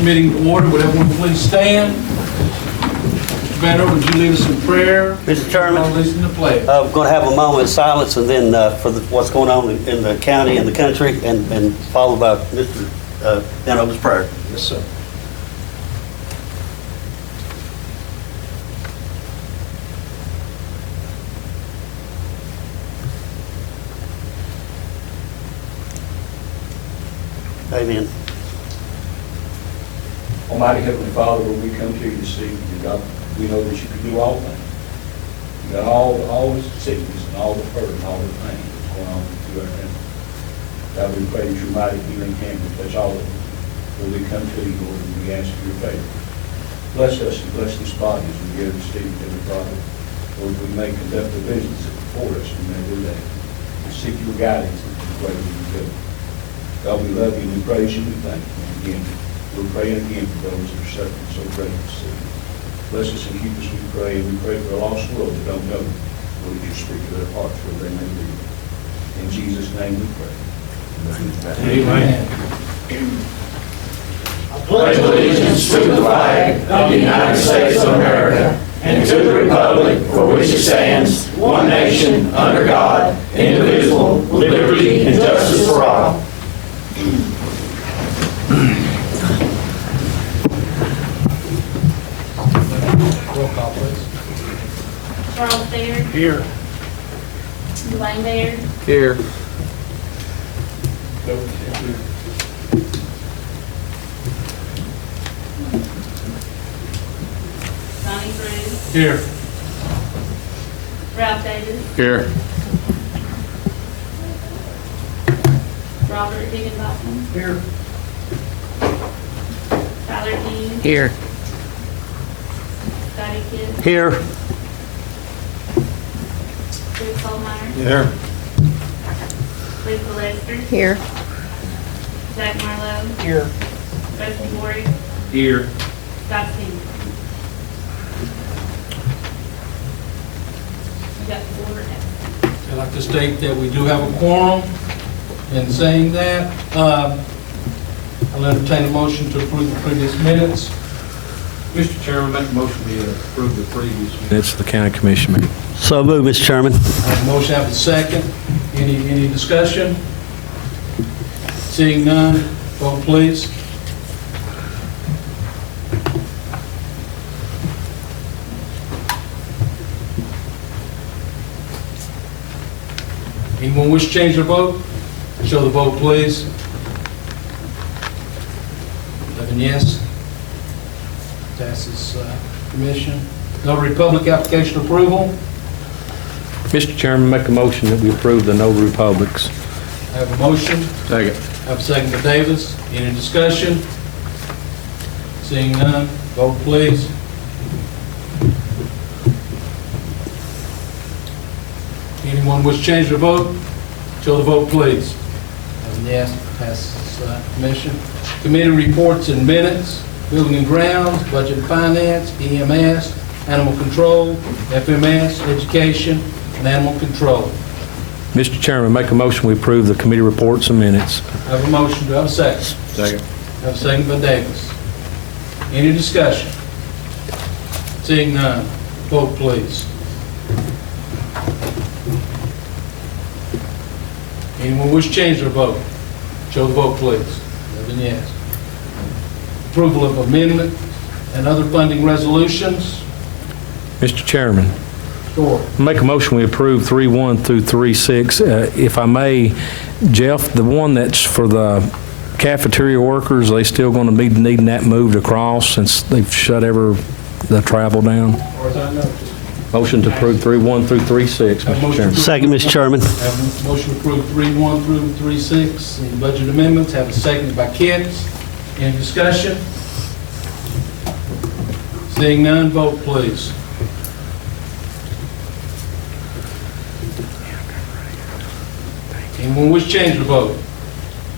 this meeting to order. Would everyone please stand? Mr. Banner, would you lead us in prayer? Mr. Chairman, I'll listen to pledge. we're going to have a moment of silence and then for what's going on in the county and the country, and followed by Mr. Hanover's prayer. Yes, sir. Amen. Almighty Heavenly Father, when we come to you this evening, God, we know that you can do all things. You got all the sickness and all the hurt and all the pain that's going on through our family. God, we pray that your mighty healing hand will touch all of us. When we come to you, Lord, and we ask for your favor. Bless us and bless this body as we gather this evening, Heavenly Father. Lord, we may conduct the business before us, we may do that. We seek your guidance in the way we go. God, we love you, we praise you, we thank you. And again, we're praying again for those that are suffering so great to see. Bless us and keep us, we pray. And we pray for a lost world that don't know you. Lord, that you speak to their hearts where they may be. In Jesus' name we pray. Amen. I pledge allegiance to the flag of the United States of America and to the republic for which it stands, one nation, under God, indivisible, with liberty and justice for all. Roll call, please. Charles Baird, Here. Dwayne Baird, Here. Donnie Drew, Here. Ralph Davis, Here. Robert Higginbotham, Here. Tyler King, Here. Scotty Kidd, Here. Bruce Holmeyer, Here. Lisa Lester, Here. Zach Marlowe, Here. Rusty Ward, Here. Scott Stevens. We got 4 absent. I'd like to state that we do have a quorum. In saying that, I'll entertain a motion to approve the previous minutes. Mr. Chairman, make a motion we approve the previous minutes of the county commission meeting. So move, Mr. Chairman. I have a motion, I have a second. Any discussion? Seeing none, vote please. Anyone wish to change their vote? Show the vote, please. 11 yes. Passes commission. No Republic application approval. Mr. Chairman, make a motion that we approve the no republics. I have a motion. Second. I have a second by Davis. Any discussion? Seeing none, vote please. Anyone wish to change their vote? Show the vote, please. 11 yes, passes commission. Committee reports and minutes, building and grounds, budget and finance, EMS, animal control, FMS, education, and animal control. Mr. Chairman, make a motion we approve the committee reports and minutes. I have a motion. Do I have a second? Second. I have a second by Davis. Any discussion? Seeing none, vote please. Anyone wish to change their vote? Show the vote, please. 11 yes. Approval of amendment and other funding resolutions. Mr. Chairman, Sure. make a motion we approve 3.1 through 3.6. If I may, Jeff, the one that's for the cafeteria workers, they still going to be needing that moved across since they've shut the travel down? As far as I know. Motion to approve 3.1 through 3.6, Mr. Chairman. Second, Mr. Chairman. I have a motion to approve 3.1 through 3.6. Any budget amendments? Have a second by Kent. Any discussion? Seeing none, vote please. Anyone wish to change their vote?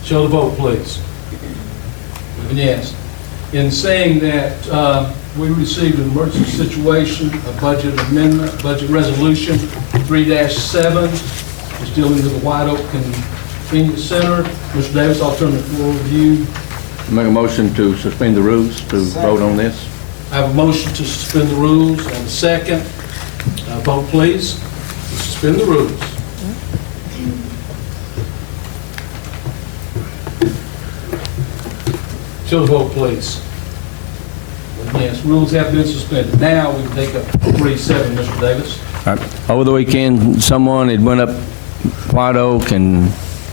Show the vote, please. 11 yes. In saying that, we received an emergency situation, a budget amendment, budget resolution 3-7, is dealing with the White Oak Convenience Center. Mr. Davis, I'll turn the floor over to you. Make a motion to suspend the rules to vote on this. I have a motion to suspend the rules and a second. Vote, please, to suspend the rules. Show the vote, please. Yes, rules have been suspended. Now we can take up 3-7, Mr. Davis. All right. Over the weekend, someone had went up White Oak and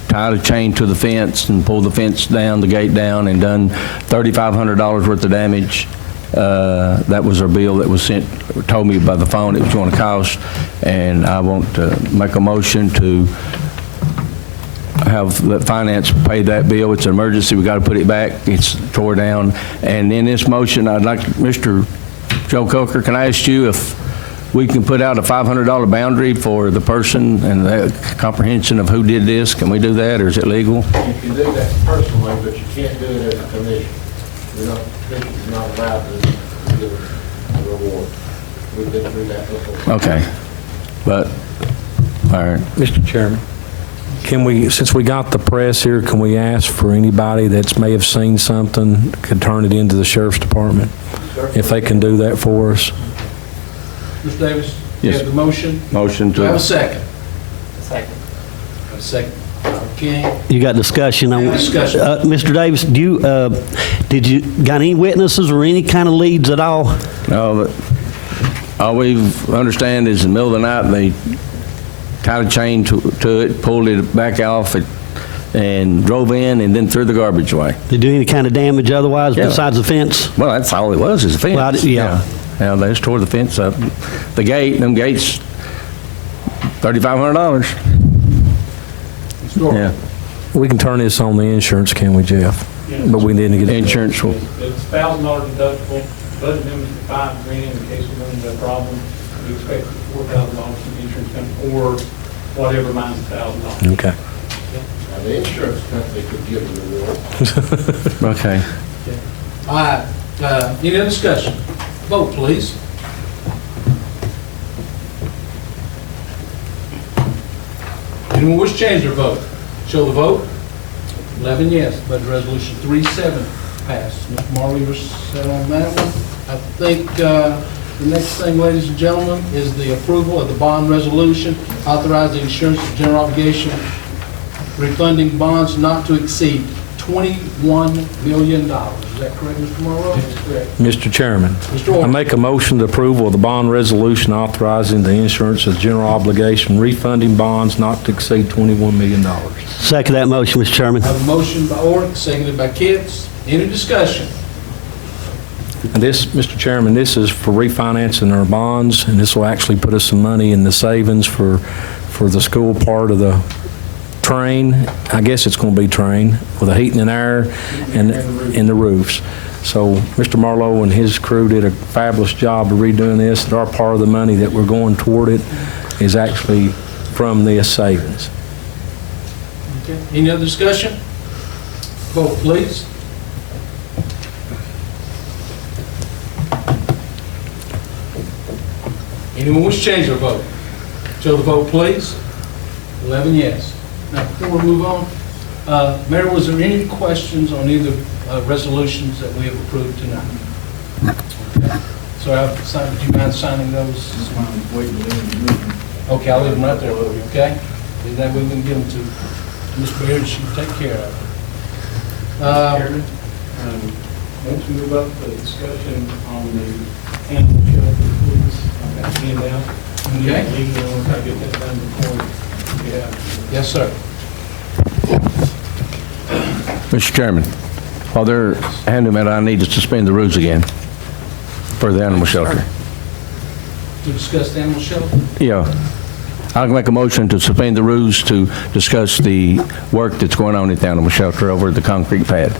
tied a chain to the fence and pulled the fence down, the gate down, and done $3,500 worth of damage. That was our bill that was sent, told me by the phone it was going to cost, and I want to make a motion to have the finance pay that bill. It's an emergency, we got to put it back, it's tore down. And in this motion, I'd like, Mr. Joe Coker, can I ask you if we can put out a $500 boundary for the person and the comprehension of who did this? Can we do that, or is it legal? You can do that personally, but you can't do it as a commission. You're not, the commission's not allowed to give a reward. We've been through that before. Okay, but, all right. Mr. Chairman, can we, since we got the press here, can we ask for anybody that may have seen something, could turn it into the sheriff's department? If they can do that for us? Mr. Davis? You Yes. have the motion? Motion Do I have a to, second? Second. A second. Okay. You got discussion on? Discussion. Mr. Davis, did you got any witnesses or any kind of leads at all? no, but all we understand is in the middle of the night, they tied a chain to it, pulled it back off it, and drove in and then threw the garbage away. Did they do any kind of damage otherwise Yeah. besides the fence? Well, that's all it was, is a fence. Well, yeah. Yeah, they just tore the fence up. The gate, them gates, $3,500. Yeah, We can turn this on the insurance, can we, Jeff? But we need to get. insurance will, It's $1,000 deductible, budget limit is $5,000 in case we run into a problem. We expect $4,000 from the insurance company or whatever minus $1,000. Okay. Now, the insurance company could give a reward. okay. All right, any other discussion? Vote, please. Anyone wish to change their vote? Show the vote. 11 yes, budget resolution 3-7 passed. Mr. Marley, you're set on that one. I think the next thing, ladies and gentlemen, is the approval of the bond resolution authorizing insurance of general obligation refunding bonds not to exceed $21 million. Is that correct, Mr. Morrow? That's correct. Mr. Chairman, Mr. I Orr. make a motion to approval of the bond resolution authorizing the insurance of general obligation refunding bonds not to exceed $21 million. Second that motion, Mr. Chairman. I have a motion by Orr, seconded by Kitts. Any discussion? And this, Mr. Chairman, this is for refinancing our bonds, and this will actually put us some money in the savings for the school part of the train. I guess it's going to be train with the heating and air and the roofs. So Mr. Marlowe and his crew did a fabulous job of redoing this. And our part of the money that we're going toward it is actually from this savings. Okay. Any other discussion? Vote, please. Anyone wish to change their vote? Show the vote, please. 11 yes. Now, before we move on, Mayor, was there any questions on either resolutions that we have approved tonight? Okay. So would you mind signing those? Okay, I'll leave them right there for you, okay? And then we can give them to Ms. Baird, she can take care of it. Chairman, once we move up the discussion on the animal shelter, please, I've got a handout. Okay. Legally, once I get that done before we get out. Yes, sir. Mr. Chairman, while they're handing them out, I need to suspend the rules again for the animal shelter. To discuss the animal shelter? Yeah. I'll make a motion to suspend the rules to discuss the work that's going on at the animal shelter over at the concrete pad.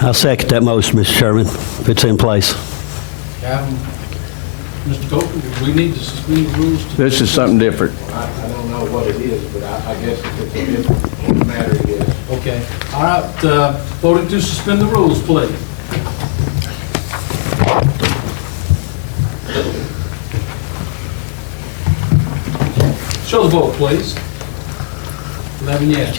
I'll second that motion, Mr. Chairman, if it's in place. Mr. Coker, we need to suspend the rules to... This is something different. I don't know what it is, but I guess if it's a different matter, it is. Okay. All right, voting to suspend the rules, please. Show the vote, please. 11 yes.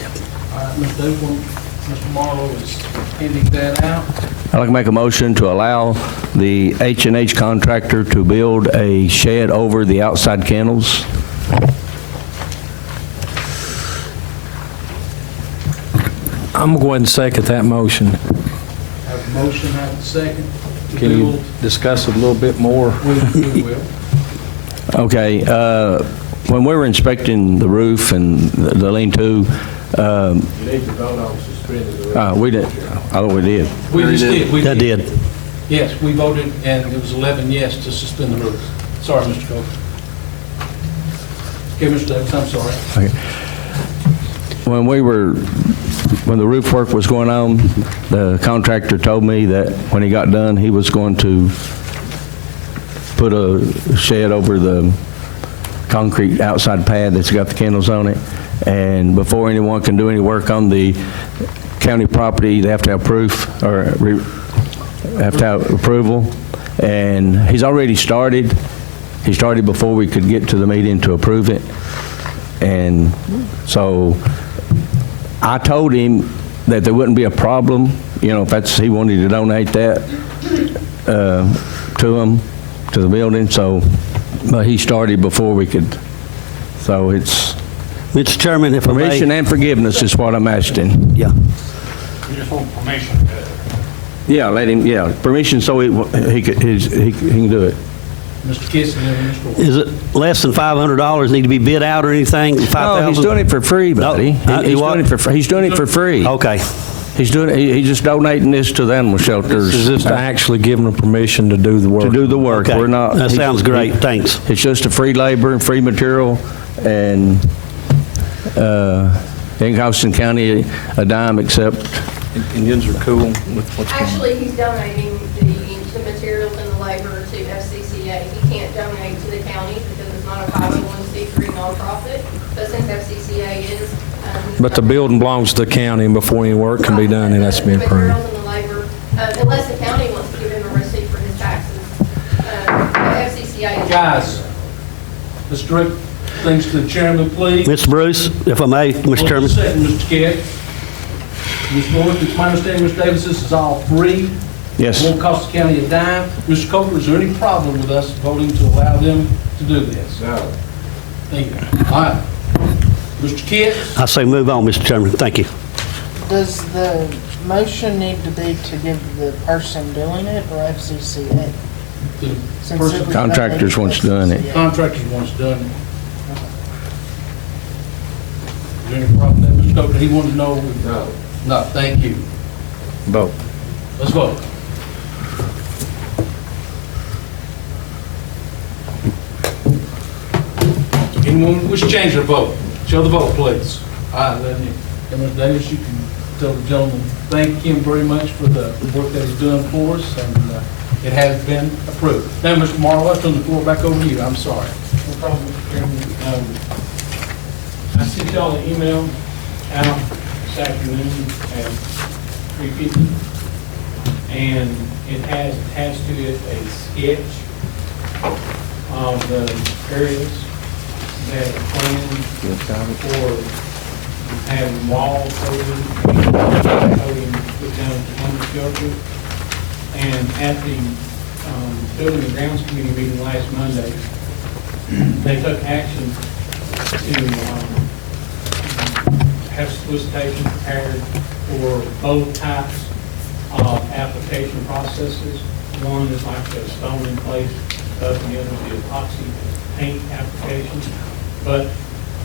All right, Mr. Davis, Mr. Marlowe is handing that out. I'd like to make a motion to allow the H&H contractor to build a shed over the outside kennels. I'm going to go ahead and second that motion. Have a motion, have a second. to Can you build. discuss it a little bit more? We will. Okay, when we were inspecting the roof and the lean-to, You need to vote on suspending the we didn't, I thought we did. We just did. We That did. Yes, we voted, and it was 11 yes to suspend the rules. Sorry, Mr. Coker. Okay, Mr. Davis, I'm sorry. When the roof work was going on, the contractor told me that when he got done, he was going to put a shed over the concrete outside pad that's got the kennels on it. And before anyone can do any work on the county property, they have to have proof, or have to have approval. And he's already started. He started before we could get to the meeting to approve it. And so I told him that there wouldn't be a problem, if he wanted to donate that to him, to the building, but he started before we could, so it's Mr. Chairman, if I may. permission and forgiveness is what I'm asking. Yeah. You just want permission. Yeah, permission so he can do it. Mr. Kiss and then Mr. Ward. Is it less than $500 need to be bid out or anything? No, 5,000? he's doing it for free, buddy. No, He's doing it for free. Okay. He's just donating this to the animal shelters. This is just actually giving them permission to do the work. To do the work. Okay. We're not. That sounds great. Thanks. It's just a free labor and free material, and ain't costing county a dime except, Indians are cool with what's going on. Actually, he's donating the materials and the labor to FCCA. He can't donate to the county because it's not a 501c3 nonprofit, but since FCCA is. But the building belongs to the county, and before any work can be done, it has to be The approved. materials and the labor, unless the county wants to give him a receipt for his taxes, FCCA is. Guys, let's direct things to the chairman, please. Mr. Bruce, if I may, Mr. Chairman. Second, Mr. Kidd. Ms. North, it's my understanding, Mr. Davis, this is all free. yes. Won't cost the county a dime. Mr. Coker, is there any problem with us voting to allow them to do this? No. Thank you. All right. Mr. Kidd? I say move on, Mr. Chairman. Thank you. Does the motion need to be to give the person doing it or FCCA? The Since person- it was Contractors donated wants to doing it. FCCA. Contractors wants done. Is there any problem with that, Mr. Coker? He wanted to know. No. No, thank you. Vote. Let's vote. Anyone wish to change their vote? Show the vote, please. All right, let me, Mr. Davis, you can tell the gentleman, thank him very much for the work that he's done for us, and it has been approved. Now, Mr. Marlowe, I turn the floor back over to you. I'm sorry. No problem, Mr. Chairman. I sent y'all an email out this afternoon at 3:50, and it has attached to it a sketch of the areas that are planned for having wall coating and coating put down at the homeless shelter. And at the Building and Grounds Committee meeting last Monday, they took action to have solicitation prepared for both types of application processes. One is like the stone in place, the other is the epoxy paint application. But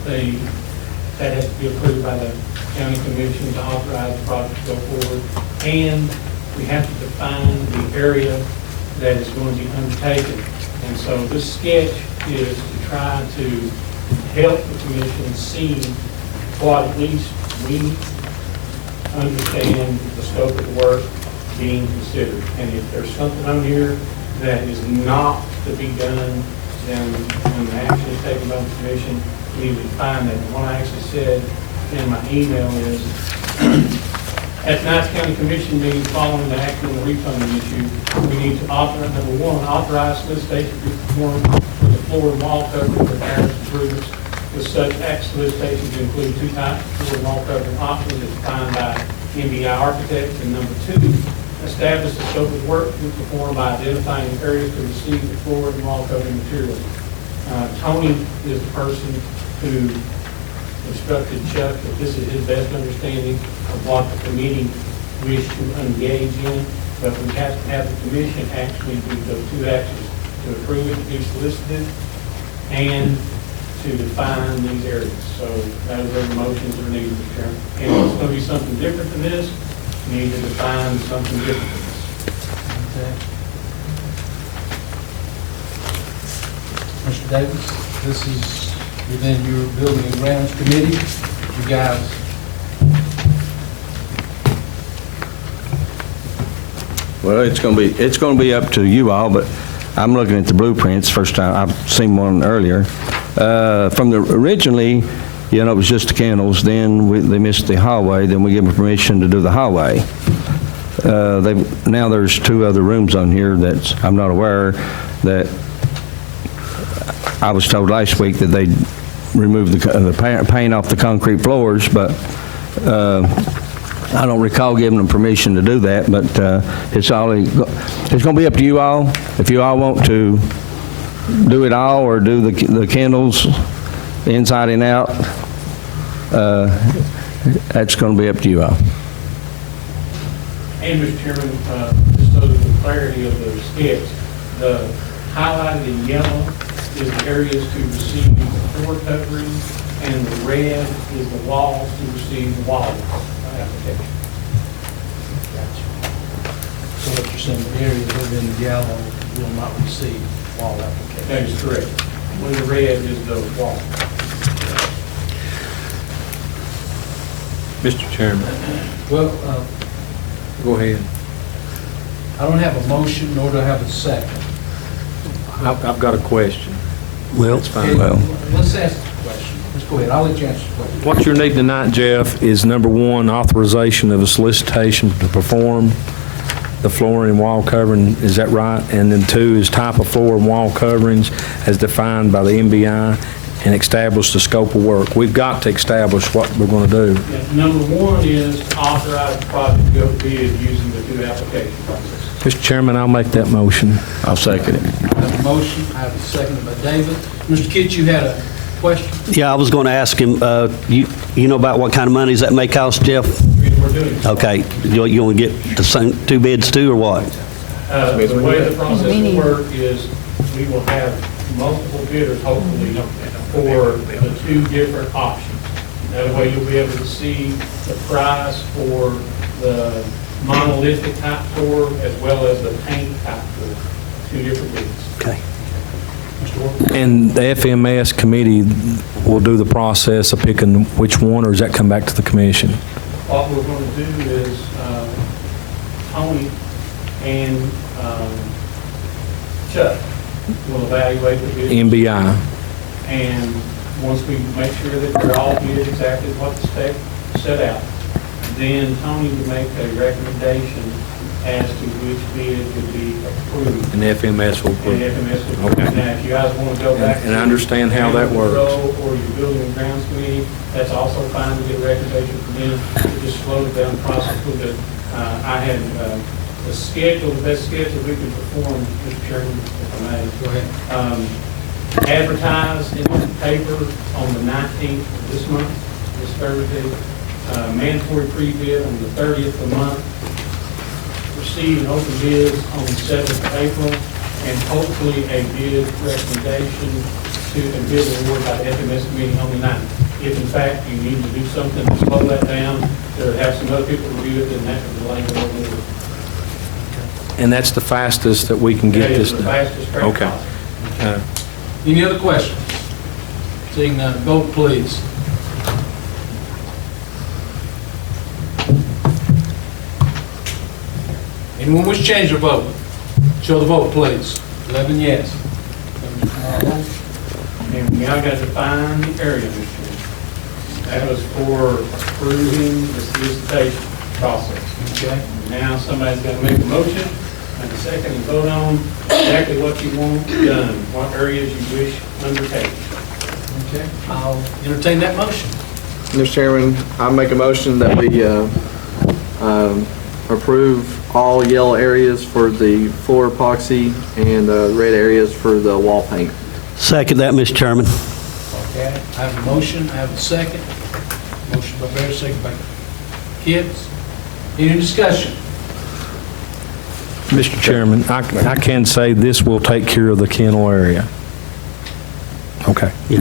that has to be approved by the county commission to authorize the project to go forward. And we have to define the area that is going to be undertaken. And so this sketch is to try to help the commission see what at least we understand the scope of the work being considered. And if there's something on here that is not to be done, then when the action is taken by the commission, we need to define that. And what I actually said in my email is, at tonight's county commission meeting following the action on the refunding issue, we need to authorize, number one, authorize solicitation to be performed for the floor and wall covering repairs and improvements with such act solicitation to include two types of floor and wall covering options as defined by MBI architects. And number 2, establish the scope of work to be performed by identifying areas to receive the floor and wall covering materials. Tony is the person who instructed Chuck that this is his best understanding of what the committee wished to engage in, but we have to have the commission actually do those 2 actions, to approve it, to be solicited, and to define these areas. So those are the motions that are needed, Mr. Chairman. And if it's going to be something different than this, you need to define something different than this. Okay. Mr. Davis, this is within your Building and Grounds Committee. You guys, Well, it's going to be up to you all, but I'm looking at the blueprints. First time I've seen one earlier. From the originally, it was just the kennels. Then they missed the hallway. Then we gave them permission to do the hallway. Now there's 2 other rooms on here that I'm not aware that I was told last week that they removed the paint off the concrete floors, but I don't recall giving them permission to do that. But it's going to be up to you all. If you all want to do it all or do the kennels inside and out, that's going to be up to you all. And, Mr. Chairman, just so the clarity of the sketch, the highlighted in yellow is the areas to receive the floor covering, and the red is the walls to receive the wall application. gotcha. So what you're saying, the areas that are in the yellow will not receive wall application. That is correct. When the red is the wall. Mr. Chairman, Well, go ahead. I don't have a motion, nor do I have a second. I've got a question. Well, That's fine. Let's ask the question. Let's go ahead. I'll let you answer the question. What you're needing tonight, Jeff, is number 1, authorization of a solicitation to perform the flooring and wall covering, is that right? And then 2 is type of floor and wall coverings as defined by the MBI, and establish the scope of work. We've got to establish what we're going to do. Yeah, number 1 is to authorize the project to go to bid using the 2 application process. Mr. Chairman, I'll make that motion. I'll second it. I have a motion. I have a second by David. Mr. Kitts, you had a question? yeah, I was going to ask him, you know about what kind of monies that may cost, Jeff? We're doing it. Okay, you want to get the same 2 bids too, or what? The way the process will work is we will have multiple bidders, hopefully, for the 2 different options. That way you'll be able to see the price for the monolithic type floor as well as the paint type floor, 2 different bids. Okay. Mr. Ward? And the FMS committee will do the process of picking which one, or does that come back to the commission? What we're going to do is Tony and Chuck will evaluate the bids. MBI. And once we make sure that they're all bid exactly what the spec set out, then Tony will make a recommendation as to which bid would be approved. And FMS will And approve. FMS will Okay. approve. Now, if you guys want to go back. And I understand how that works. Or your Building and Grounds Committee, that's also fine to get a recommendation from them. It just slows down the process a little bit. I had the schedule, the best schedule we could perform, Mr. Chairman, if I may. Go ahead. Advertised in the paper on the 19th of this month, this Thursday. Mandatory pre-bid on the 30th of the month. Receive and open bids on the 7th of April, and hopefully a bid recommendation to a bid award by the FMS committee on the 9th. If in fact you need to do something to slow that down, to have some other people review it, then that would delay it a little bit. And that's the fastest that we can get That this is the done? fastest track Okay. possible. Any other questions? Seeing none, vote please. Anyone wish to change their vote? Show the vote, please. 11 yes. And we now got to define the area, Mr. Chairman. That was for approving the solicitation process. Okay. Now somebody's got to make a motion, and a second, and vote on exactly what you want done, what areas you wish undertaken. Okay. I'll entertain that motion. Mr. Chairman, I make a motion that we approve all yellow areas for the floor epoxy and red areas for the wall paint. Second that, Mr. Chairman. Okay, I have a motion, I have a second. Motion by Bear, second by Kits. Any discussion? Mr. Chairman, I can say this will take care of the kennel area. Okay. Yeah.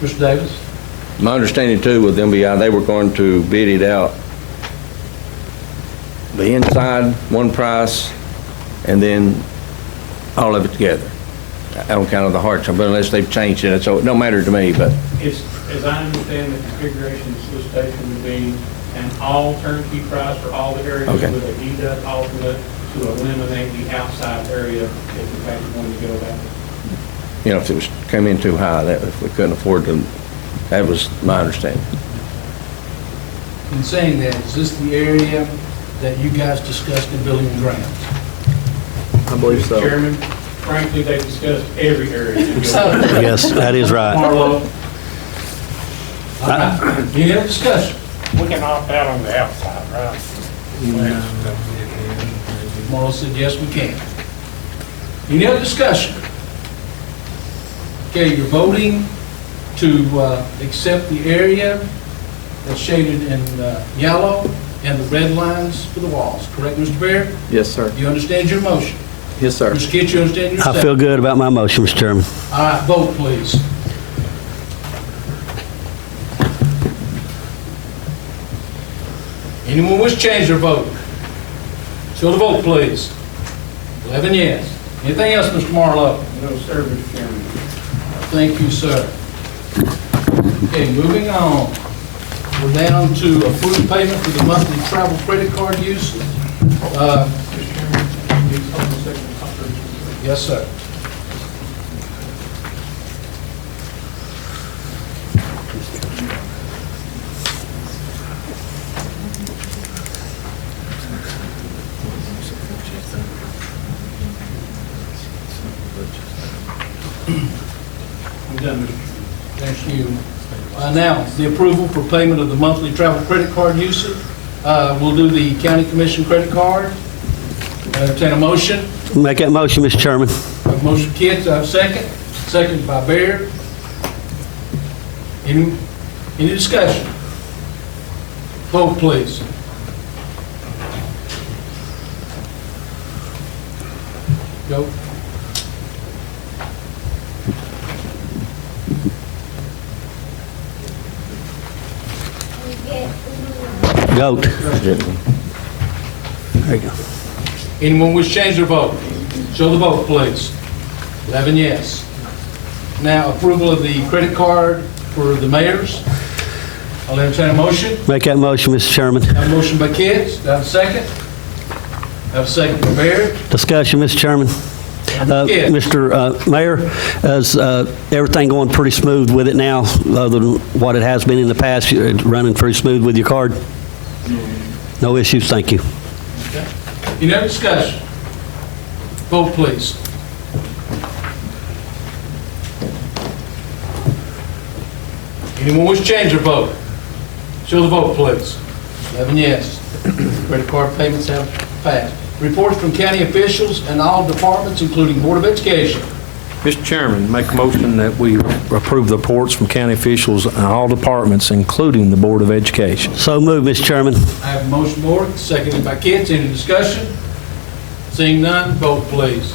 Mr. Davis? My understanding too with MBI, they were going to bid it out. The inside, one price, and then all of it together. I don't count the hard side, but unless they've changed it, so it don't matter to me, but It's, as I understand, the configuration of the solicitation would be an all turnkey price for all the areas Okay. with a deduct alternate to eliminate the outside area if in fact you wanted to go about it. if it was, came in too high, that if we couldn't afford to, that was my understanding. In saying that, is this the area that you guys discussed in Building and Grounds? I believe so. Chairman, frankly, they discussed every area. Yes, that is right. Marlo? All right, any other discussion? We can opt out on the outside, right? Marlo said, yes, we can. Any other discussion? Okay, you're voting to accept the area that's shaded in yellow and the red lines for the walls, correct, Mr. Bear? Yes, sir. Do you understand your motion? Yes, sir. Mr. Kitts, you understand your I second? feel good about my motion, Mr. Chairman. All right, vote, please. Anyone wish to change their vote? Show the vote, please. 11 yes. Anything else, Mr. Marlowe? No, sir, Mr. Chairman. Thank you, sir. Okay, moving on. We're down to approved payment for the monthly travel credit card usage. Mr. Chairman, please hold a second. Yes, sir. I'm done, Mr. Thank you. Now, the approval for payment of the monthly travel credit card usage. We'll do the county commission credit card. Entertain a motion. Make that motion, Mr. Chairman. Have a motion, Kits, I have a second. Second by Baird. Any discussion? Vote, please. Go. Goat. There you go. Anyone wish to change their vote? Show the vote, please. 11 yes. Now, approval of the credit card for the mayors. I'll entertain a motion. Make that motion, Mr. Chairman. Have a motion by Kits. Do I have a second? Have a second by Baird. Discussion, Mr. Chairman. Yes. Mr. Mayor, is everything going pretty smooth with it now, other than what it has been in the past? You're running pretty smooth with your card? No issues, thank you. Okay. Any other discussion? Vote, please. Anyone wish to change their vote? Show the vote, please. 11 yes. Credit card payments have passed. Reports from county officials and all departments, including Board of Education. Mr. Chairman, make a motion that we approve the reports from county officials and all departments, including the Board of Education. So moved, Mr. Chairman. I have a motion, Board, seconded by Kits. Any discussion? Seeing none, vote, please.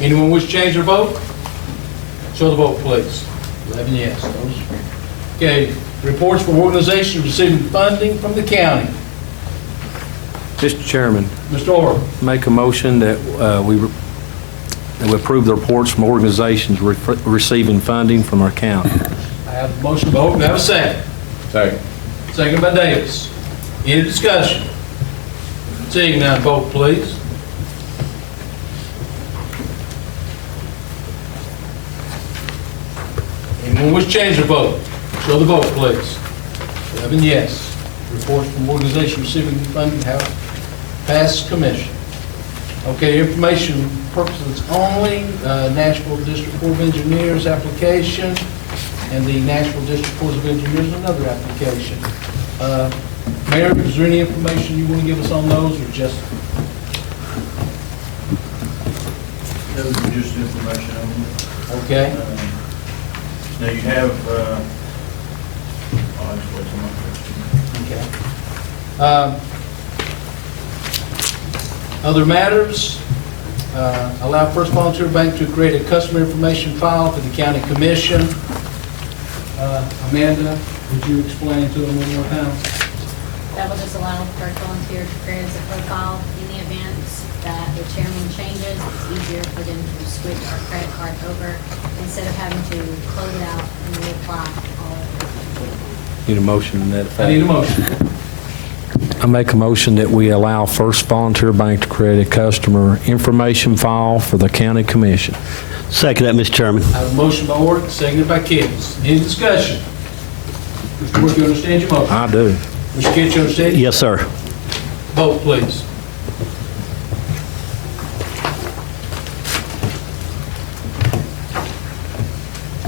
Anyone wish to change their vote? Show the vote, please. 11 yes. Okay, reports for organizations receiving funding from the county. Mr. Chairman, Mr. Orr. make a motion that we approve the reports from organizations receiving funding from our county. I have a motion by Orr. Do I have a second? Second. Second by Davis. Any discussion? Seeing none, vote, please. Anyone wish to change their vote? Show the vote, please. 11 yes. Reports from organizations receiving funding have passed commission. Okay, information purposes only, Nashville District Corps of Engineers application. and the Nashville District Corps of Engineers, another application. Mayor, is there any information you want to give us on those, or just? Those are just information on them. Okay. Now you have, I'll just wait till my question. Okay. Other matters? Allow First Volunteer Bank to create a customer information file for the county commission. Amanda, would you explain to them one more time? That will just allow First Volunteer to create a profile in the event that the chairman changes. It's easier for them to switch our credit card over instead of having to close it out and reapply all over. Need a motion in that effect? I need a motion. I make a motion that we allow First Volunteer Bank to create a customer information file for the county commission. Second that, Mr. Chairman. I have a motion by Orton, seconded by Kitts. Any discussion? Mr. Work, you understand your motion? I do. Mr. Kitts, you understand? Yes, sir. Vote, please.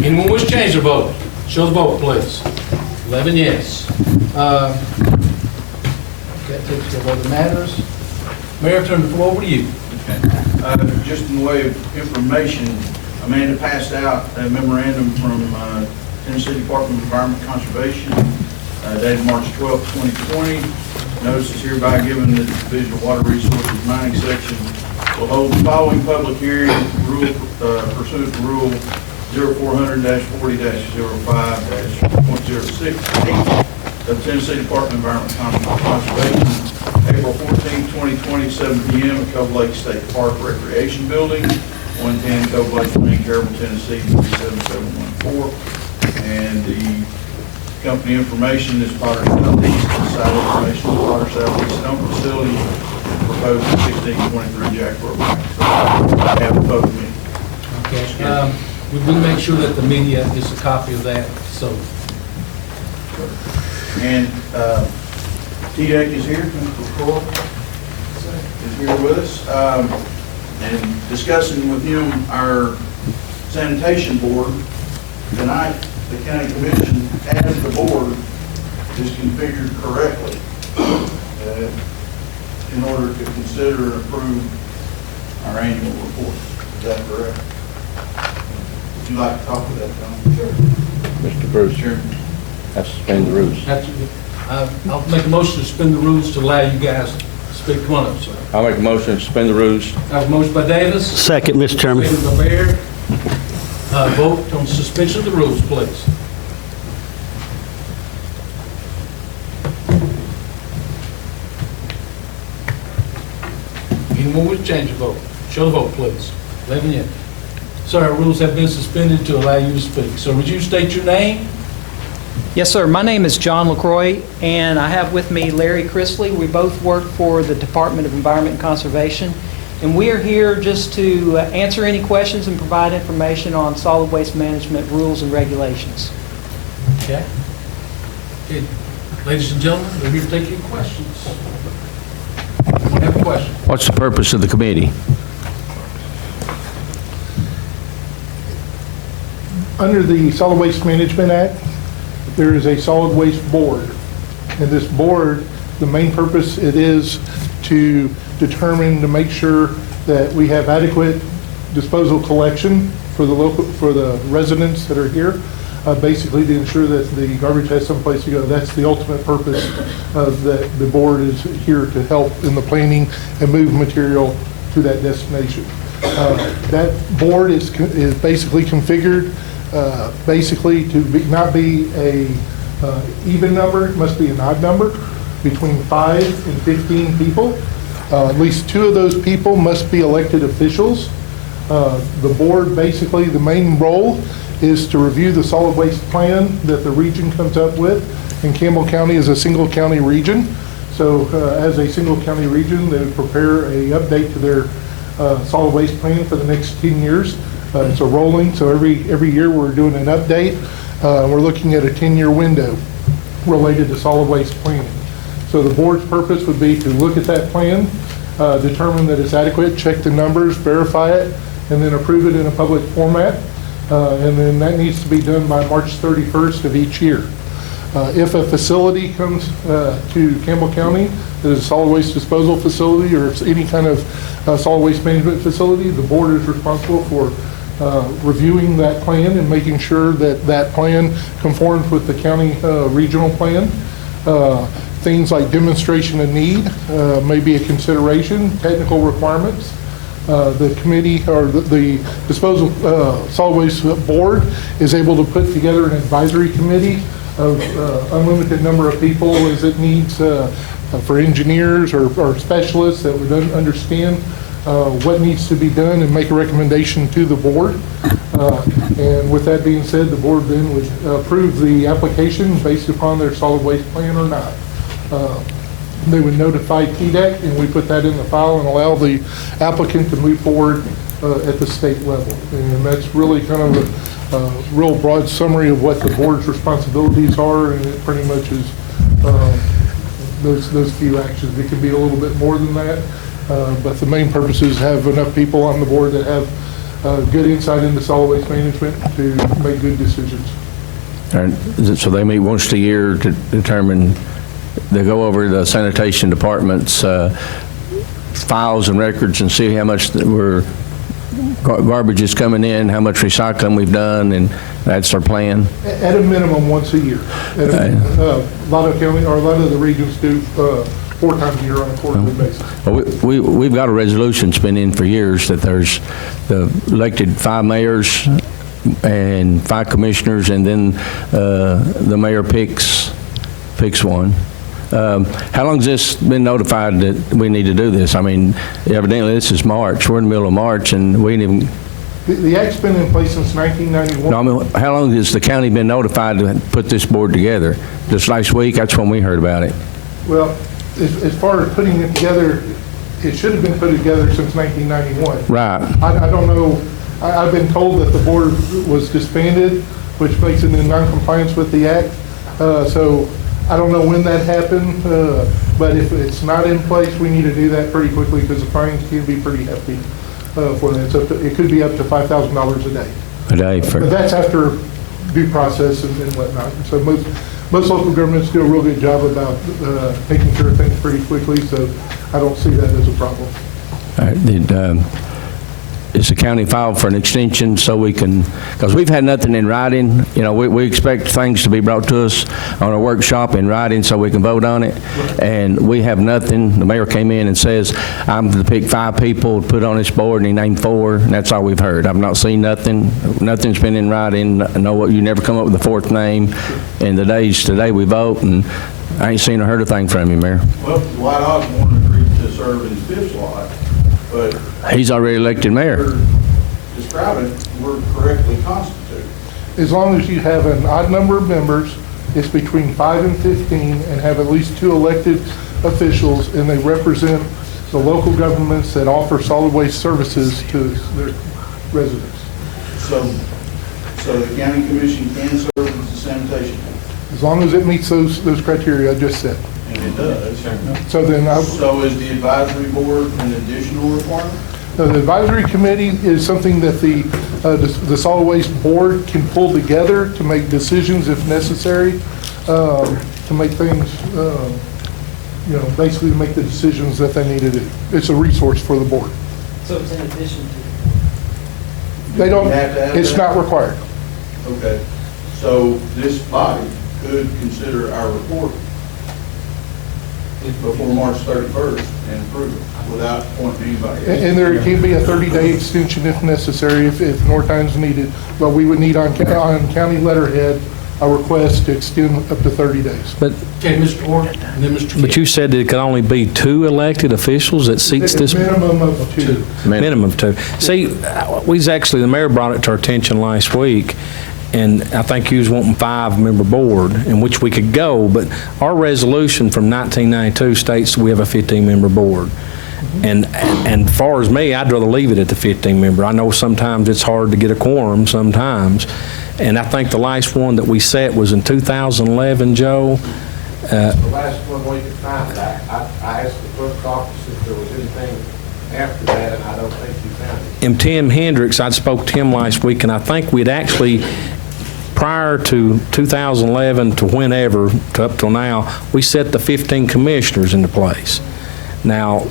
Anyone wish to change their vote? Show the vote, please. 11 yes. That takes care of other matters. Mayor, I turn the floor over to you. Just in the way of information, Amanda passed out a memorandum from Tennessee Department of Environment and Conservation dated March 12, 2020. Notice is hereby given that the Division of Water Resources Mining Section will hold the following public hearing pursuant to Rule 0400-40-05-.068 of Tennessee Department of Environment and Conservation, April 14, 2020, 7 p.m. at Cove Lake State Park Recreation Building, 110 Cove Lake Lane, Carrollton, Tennessee, 37714. And the company information is Potter Southeast, site information is Potter Southeast Stone Facility, proposed 1623 Jack Road. Have a public meeting. Okay. We will make sure that the media gets a copy of that, so. And TDEC is here, Mr. Core is here with us, and discussing with him our sanitation board. Tonight, the county commission, as the board, is configured correctly in order to consider and approve our annual report. Is that correct? Would you like to talk to that, Tom? Sure. Mr. Bruce, Sure. have to suspend the rules. I'll make a motion to suspend the rules to allow you guys to speak. Come on up, sir. I'll make a motion to suspend the rules. I have a motion by Davis, Second, Mr. Chairman. seconded by Baird. Vote on suspension of the rules, please. Anyone wish to change your vote? Show the vote, please. 11 yes. Sir, our rules have been suspended to allow you to speak. So would you state your name? Yes, sir. My name is John LaCroix, and I have with me Larry Chrisley. We both work for the Department of Environment and Conservation, and we are here just to answer any questions and provide information on solid waste management rules and regulations. Okay. Okay. Ladies and gentlemen, we're here to take your questions. Anyone have a question? What's the purpose of the committee? Under the Solid Waste Management Act, there is a solid waste board. And this board, the main purpose it is to determine, to make sure that we have adequate disposal collection for the residents that are here, basically to ensure that the garbage has someplace to go. That's the ultimate purpose of the board is here to help in the planning and move material to that destination. That board is basically configured basically to not be a even number, it must be an odd number, between 5 and 15 people. At least 2 of those people must be elected officials. The board, basically, the main role is to review the solid waste plan that the region comes up with, and Campbell County is a single county region. So as a single county region, they would prepare a update to their solid waste plan for the next 10 years. It's a rolling, so every year we're doing an update. We're looking at a 10-year window related to solid waste planning. So the board's purpose would be to look at that plan, determine that it's adequate, check the numbers, verify it, and then approve it in a public format. And then that needs to be done by March 31st of each year. If a facility comes to Campbell County that is a solid waste disposal facility or any kind of solid waste management facility, the board is responsible for reviewing that plan and making sure that that plan conforms with the county regional plan. Things like demonstration of need may be a consideration, technical requirements. The committee or the disposal solid waste board is able to put together an advisory committee of unlimited number of people as it needs for engineers or specialists that would understand what needs to be done and make a recommendation to the board. And with that being said, the board then would approve the application based upon their solid waste plan or not. They would notify TDEC, and we put that in the file and allow the applicant to move forward at the state level. And that's really kind of a real broad summary of what the board's responsibilities are, and it pretty much is those few actions. It can be a little bit more than that, but the main purpose is have enough people on the board that have good insight into solid waste management to make good decisions. And so they meet once a year to determine, they go over the sanitation department's files and records and see how much garbage is coming in, how much recycling we've done, and that's our plan. At a minimum, once a year. A lot of county, or a lot of the regions do 4 times a year on a quarterly basis. Well, we've got a resolution that's been in for years that there's the elected 5 mayors and 5 commissioners, and then the mayor picks one. How long has this been notified that we need to do this? I mean, evidently this is March. We're in the middle of March, and we ain't even... The act's been in place since 1991. No, I mean, how long has the county been notified to put this board together? Just last week, that's when we heard about it. Well, as far as putting it together, it should have been put together since 1991. Right. I don't know. I've been told that the board was disbanded, which makes it in non-compliance with the act. So I don't know when that happened, but if it's not in place, we need to do that pretty quickly because the fines can be pretty hefty for that. So it could be up to $5,000 a day. A day for... But that's after due process and whatnot. So most local governments do a real good job about taking care of things pretty quickly, so I don't see that as a problem. All right. Is the county filed for an extension so we can, because we've had nothing in writing. You know, we expect things to be brought to us on a workshop in writing so we can vote on it, and we have nothing. The mayor came in and says, I'm to pick 5 people to put on this board, and he named 4, and that's all we've heard. I've not seen nothing. Nothing's been in writing. You never come up with a 4th name. And the days today we vote, and I ain't seen or heard a thing from you, Mayor. Well, Dwight Osborne agreed to serve in his 5th slot, but he's already elected mayor. Describing it, we're correctly constituted. As long as you have an odd number of members, it's between 5 and 15, and have at least 2 elected officials, and they represent the local governments that offer solid waste services to their residents. So the county commission can serve as a sanitation. As long as it meets those criteria I just said. And it does. So then So is the advisory board an additional requirement? The advisory committee is something that the solid waste board can pull together to make decisions if necessary, to make things, basically to make the decisions that they need to do. It's a resource for the board. So it's in addition to... They don't, You have to have it's that? not required. Okay. So this body could consider our report before March 31st and approve it without appointing anybody else. And there can be a 30-day extension if necessary, if more time's needed. But we would need on county letterhead a request to extend up to 30 days. But, Okay, Mr. Orr, and then Mr. but you said that it could only be 2 elected officials that seats this? Minimum of 2. Minimum of 2. See, the mayor brought it to our attention last week, and I think you was wanting 5-member board, in which we could go, but our resolution from 1992 states we have a 15-member board. And as far as me, I'd rather leave it at the 15-member. I know sometimes it's hard to get a quorum sometimes, and I think the last one that we set was in 2011, Joe. The last one we could find, I asked the clerk's office if there was anything after that, and I don't think you found it. And Tim Hendricks, I spoke to him last week, and I think we'd actually, prior to 2011 to whenever, to up till now, we set the 15 commissioners into place. Now,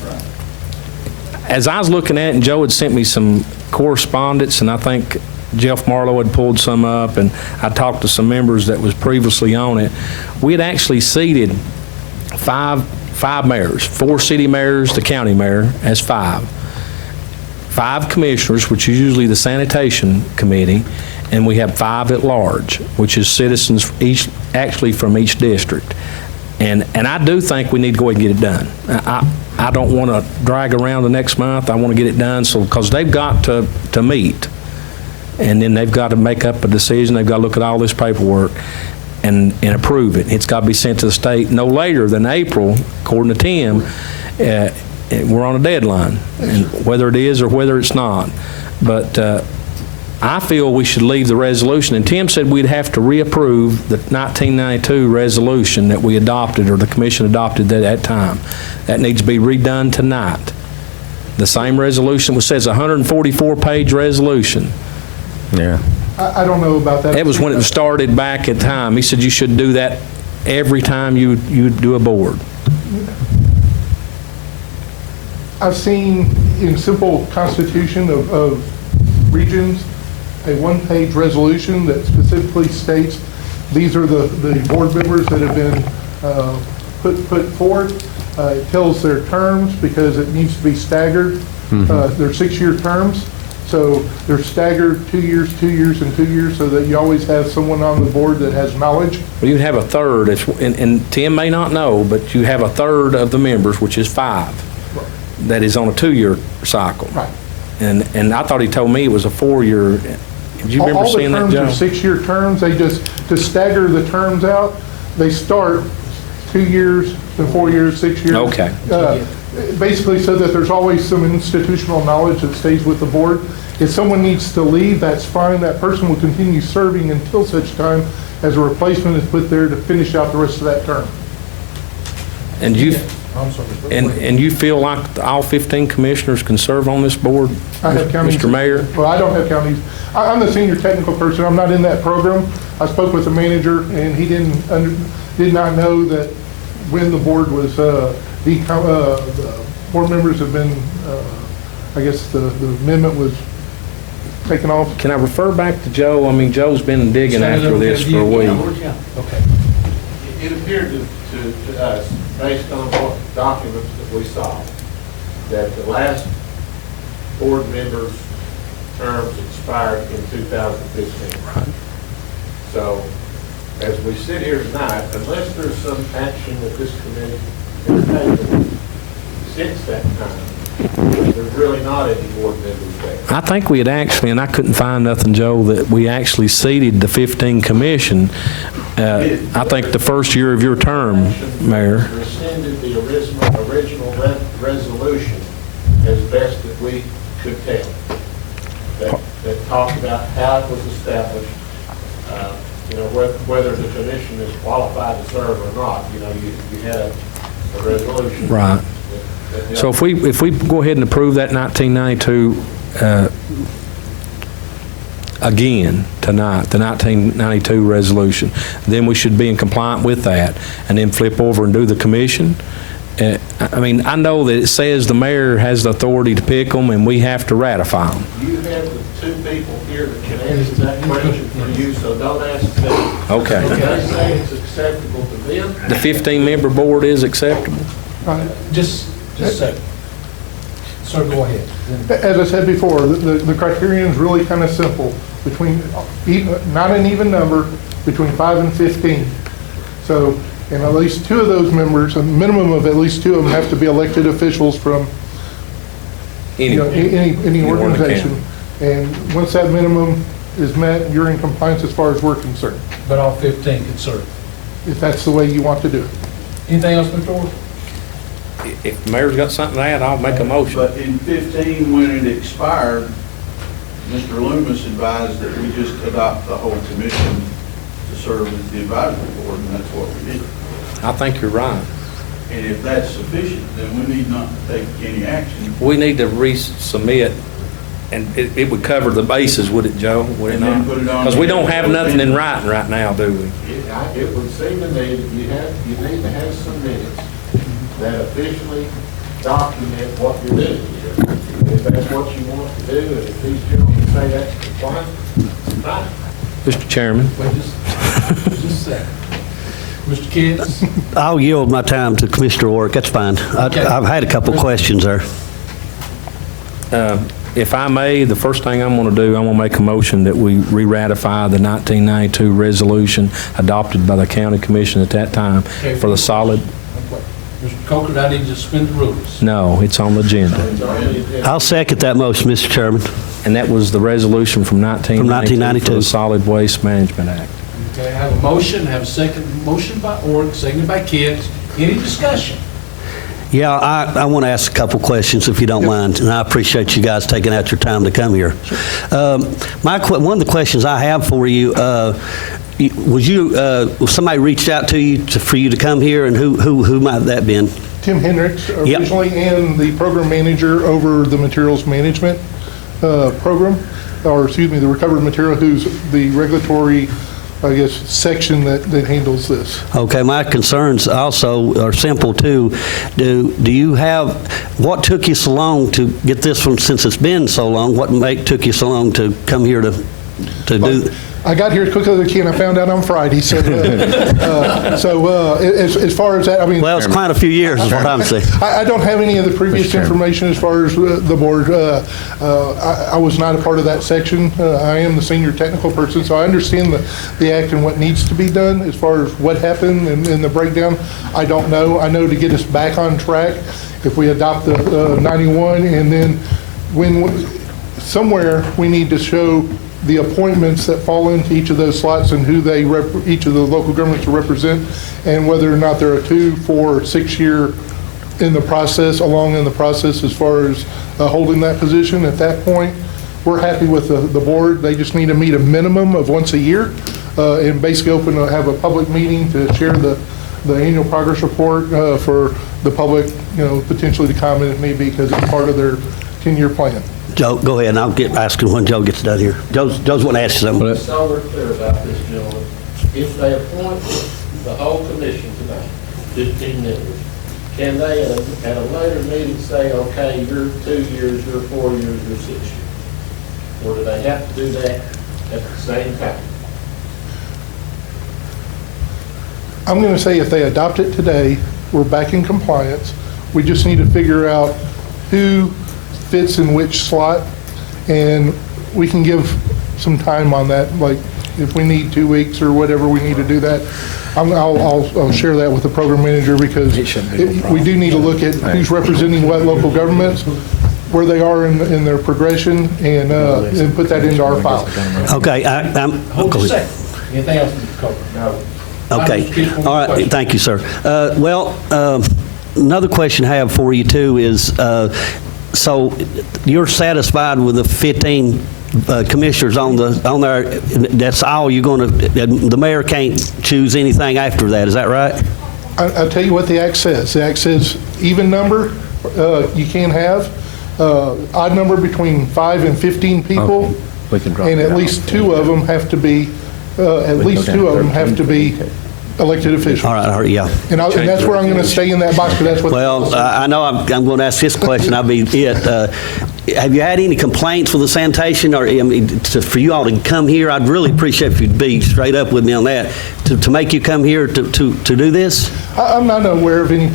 as I was looking at it, and Joe had sent me some correspondence, and I think Jeff Marlowe had pulled some up, and I talked to some members that was previously on it, we had actually seated five mayors, 4 city mayors, the county mayor as 5 commissioners, which is usually the sanitation committee, and we have 5 at large, which is citizens actually from each district. And I do think we need to go ahead and get it done. I don't want to drag around the next month. I want to get it done, so because they've got to meet, and then they've got to make up a decision. They've got to look at all this paperwork and approve it. It's got to be sent to the state no later than April, according to Tim. We're on a deadline, and whether it is or whether it's not. But I feel we should leave the resolution. And Tim said we'd have to reapprove the 1992 resolution that we adopted, or the commission adopted at that time. That needs to be redone tonight. The same resolution, which says 144-page resolution. Yeah. I don't know about that. It was when it was started back at time. He said you should do that every time you do a board. I've seen in simple constitution of regions, a one-page resolution that specifically states these are the board members that have been put forth. It tells their terms because it needs to be staggered. They're 6-year terms. So they're staggered 2 years, 2 years, and 2 years, so that you always have someone on the board that has knowledge. Well, you have a third, and Tim may not know, but you have a third of the members, which is 5, that is on a 2-year cycle. Right. And I thought he told me it was a 4-year. Did you remember seeing that, Joe? All the terms are 6-year terms. They just, to stagger the terms out, they start 2 years, then 4 years, 6 years. Okay. Basically so that there's always some institutional knowledge that stays with the board. If someone needs to leave, that's fine. That person will continue serving until such time as a replacement is put there to finish out the rest of that term. And you feel like all 15 commissioners can serve on this board, I have counties. Mr. Mayor? Well, I don't have counties. I'm the senior technical person. I'm not in that program. I spoke with the manager, and he did not know that when the board was, the board members have been, I guess the amendment was taken off. Can I refer back to Joe? I mean, Joe's been digging after this for a week. Okay. It appeared to us, based on what documents that we saw, that the last board member's terms expired in 2015. Right. So, as we sit here tonight, unless there's some action that this committee has taken since that time, there's really not any board members there. I think we had actually, and I couldn't find nothing, Joe, that we actually seated the 15 commission. I think the first year of your term, Mayor. Rescinded the original resolution as best that we could tell. That talked about how it was established, whether the commission is qualified to serve or not. You had a resolution. Right. So if we go ahead and approve that 1992 again tonight, the 1992 resolution, then we should be in compliance with that, and then flip over and do the commission. I mean, I know that it says the mayor has the authority to pick them, and we have to ratify them. You have the 2 people here that can answer that question for you, so don't ask them. Okay. If they say it's acceptable to them. The 15-member board is acceptable? Just a second. Sir, go ahead. As I said before, the criterion is really kind of simple. Not an even number, between 5 and 15. So, and at least 2 of those members, a minimum of at least 2 of them have to be elected officials from any organization. And once that minimum is met, you're in compliance as far as we're concerned. But all 15 can serve. If that's the way you want to do it. Anything else, Mr. Orr? If the mayor's got something to add, I'll make a motion. But in 15, when it expired, Mr. Loomis advised that we just adopt the whole commission to serve as the advisory board, and that's what we did. I think you're right. And if that's sufficient, then we need not to take any action. We need to resubmit, and it would cover the bases, would it, Joe? Would it And then not? put it on Because we don't the- have nothing in writing right now, do we? It would seem to me that you need to have some minutes that officially document what you're doing here. If that's what you want to do, and if these gentlemen say that's fine, fine. Mr. Chairman? Wait just a second. Mr. Kitts? I'll yield my time to Commissioner Warwick, that's fine. Okay. I've had a couple questions there. If I may, the first thing I'm going to do, I'm going to make a motion that we re-ratify the 1992 resolution adopted by the county commission at that time for the solid, Mr. Coker, I need to suspend the rules. no, it's on the agenda. I'll second that motion, Mr. Chairman. And that was the resolution from 1992 for the 1992. Solid Waste Management Act. Okay, I have a motion, I have a second motion by Org, seconded by Kitts. Any discussion? Yeah, I want to ask a couple questions, if you don't mind, and I appreciate you guys taking out your time to come here. One of the questions I have for you, was somebody reached out to you for you to come here, and who might that been? Tim Hendricks Yep. originally, and the program manager over the materials management program, or excuse me, the recovered material, who's the regulatory, I guess, section that handles this. Okay, my concerns also are simple too. Do you have, what took you so long to get this one, since it's been so long, what took you so long to come here to do? I got here as quickly as I can. I found out on Friday, so as far as that, I mean. Well, it's quite a few years is what I'm saying. I don't have any of the previous information as far as the board. I was not a part of that section. I am the senior technical person, so I understand the act and what needs to be done. As far as what happened and the breakdown, I don't know. I know to get us back on track, if we adopt the 91, and then somewhere we need to show the appointments that fall into each of those slots and who each of the local governments represent, and whether or not they're a 2, 4, 6 year along in the process as far as holding that position. At that point, we're happy with the board. They just need to meet a minimum of once a year and basically have a public meeting to share the annual progress report for the public, potentially to comment if need be, because it's part of their 10-year plan. Joe, go ahead, and I'll get asking when Joe gets done here. Joe's want to ask you something. So we're clear about this, gentlemen. If they appoint the whole commission tonight, 15 members, can they at a later meeting say, okay, you're 2 years, you're 4 years, you're 6 years? Or do they have to do that at the same time? I'm going to say if they adopt it today, we're back in compliance. We just need to figure out who fits in which slot, and we can give some time on that, like if we need 2 weeks or whatever we need to do that. I'll share that with the program manager, because we do need to look at who's representing what local governments, where they are in their progression, and put that into our file. Okay, Hold a second. Anything else, Mr. Coker? No. Okay, all right, thank you, sir. Another question I have for you too is, so you're satisfied with the 15 commissioners on there? That's all you're going to, the mayor can't choose anything after that, is that right? I'll tell you what the act says. The act says even number you can have, odd number between 5 and 15 people, Okay. We can drop and it at out. least 2 of them have to be, elected officials. All right, yeah. And that's where I'm going to stay in that box, because that's what. Well, I know I'm going to ask this question, I'll be it. Have you had any complaints with the sanitation, or for you all to come here? I'd really appreciate if you'd be straight up with me on that, to make you come here to do this? I'm not aware of any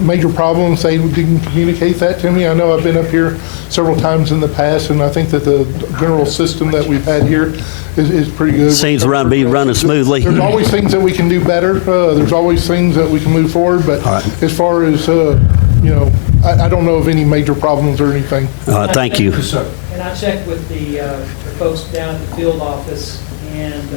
major problems. They didn't communicate that to me. I know I've been up here several times in the past, and I think that the general system that we've had here is pretty good. Seems to be running smoothly. There's always things that we can do better. There's always things that we can move forward, but as far as, I don't know of any major problems or anything. Thank you. Yes, sir. And I checked with the folks down at the field office, and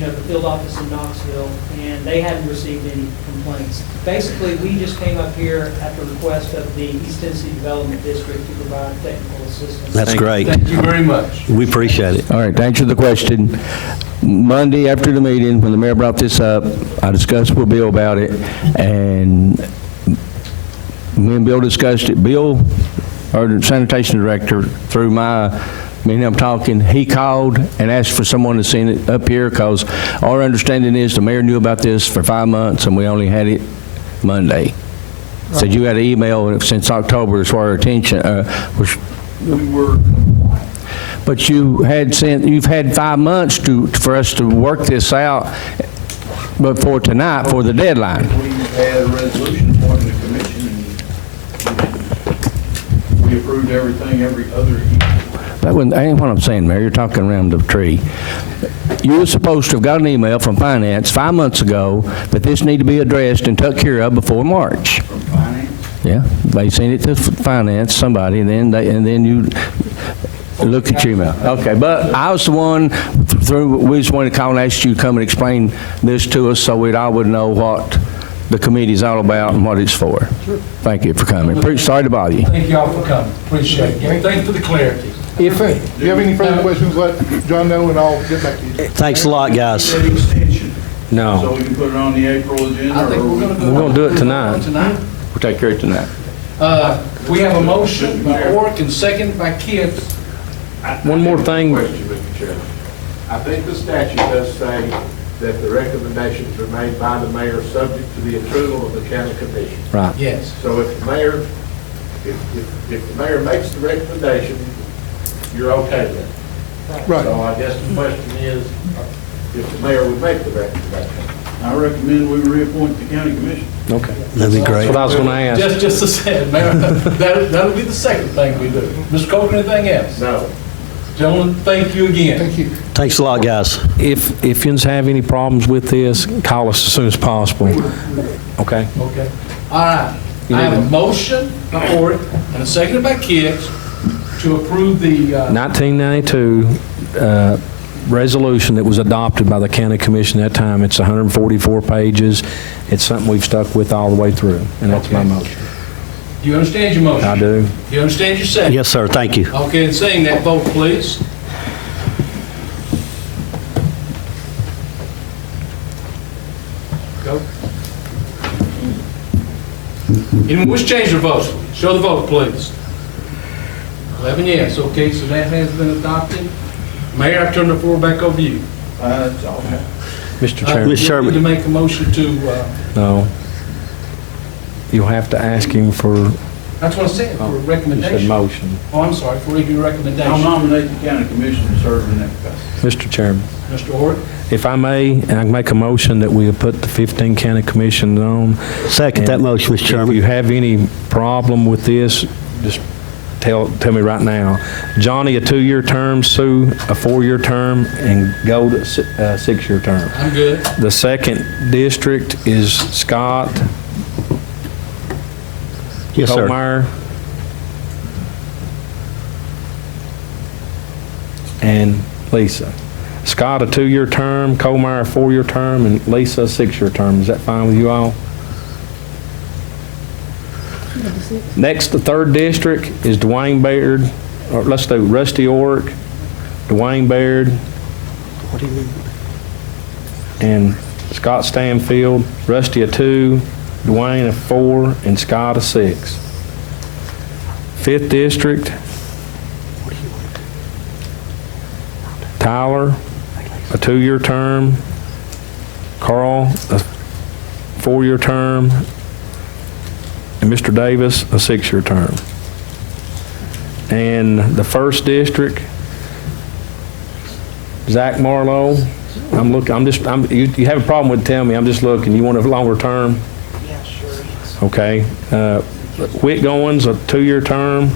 the field office in Knoxville, and they hadn't received any complaints. Basically, we just came up here at the request of the East Tennessee Development District to provide technical assistance. That's great. Thank you very much. We appreciate it. All right, thanks for the question. Monday after the meeting, when the mayor brought this up, I discussed with Bill about it, and me and Bill discussed it. Bill, or the sanitation director, through me and him talking, he called and asked for someone to send it up here, because our understanding is the mayor knew about this for 5 months, and we only had it Monday. Said you had an email since October as far as attention, We were, but you've had 5 months for us to work this out before tonight, for the deadline. we had a resolution appointing the commission, and we approved everything every other evening. That ain't what I'm saying, Mayor. You're talking around the tree. You were supposed to have got an email from Finance 5 months ago that this need to be addressed and took care of before March. From finance? Yeah, they sent it to Finance, somebody, and then you look at your email. Okay, but I was the one, we just wanted to call and ask you to come and explain this to us so we all would know what the committee's all about and what it's for. Thank you for coming. Sorry to bother you. Thank y'all for coming. Appreciate it. Thanks for the clarity. If you have any further questions, let John know, and I'll get back to you. Thanks a lot, guys. That extension, so No, we can put it on the April agenda? I think or we're going to we're going to do it tonight. We'll take care of it tonight. We have a motion by Ork and second by Kent. One more thing. Question, Mr. Chairman. I think the statute does say that the recommendations are made by the mayor subject to the approval of the county commission. Right. Yes. So if the mayor, if the mayor makes the recommendation, you're okay with it. Right. So I guess the question is, if the mayor would make the recommendation. I recommend we reappoint the county commission. Okay. That'd be great. That's what I was going to ask. Just a second, Mayor. That'll be the second thing we do. Mr. Coker, anything else? No. Gentlemen, thank you again. Thank you. Thanks a lot, guys. If you have any problems with this, call us as soon as possible. Okay? Okay. All right. I have a motion by Ork and a second by Kent to approve the 1992 resolution that was adopted by the county commission at that time. It's 144 pages. It's something we've stuck with all the way through, and that's my motion. Do you understand your motion? I do. Do you understand your second? Yes, sir, thank you. Okay, and saying that, vote please. Go. Anyone wish to change their vote? Show the vote, please. 11 yes. Okay, so that has been adopted. Mayor, I turn the floor back over to you. That's all. Mr. Chairman. Mr. Sherman. You need to make a motion to, No. You'll have to ask him for, that's what I said, for a you said recommendation. motion. Oh, I'm sorry, for your I'll recommendation. nominate the county commission to serve in that capacity. Mr. Chairman, Mr. Orr? if I may, I make a motion that we put the 15 county commissions on. Second that motion, Mr. If Chairman. you have any problem with this, just tell me right now. Johnny, a 2-year term, Sue, a 4-year term, and Gold, a 6-year term. I'm good. The second district is Scott, Yes, sir. Colmeyer, and Lisa. Scott, a 2-year term, Colmeyer, a 4-year term, and Lisa, a 6-year term. Is that fine with you all? Next, the third district is Dwayne Baird, or let's do Rusty Ork, Dwayne Baird, and Scott Stanfield. Rusty a 2, Dwayne a 4, and Scott a 6. Fifth district, Tyler, a 2-year term, Carl, a 4-year term, and Mr. Davis, a 6-year term. And the first district, Zach Marlowe, you have a problem with telling me, I'm just looking, you want a longer term? Yeah, sure. Okay. Whit Goins, a 2-year term.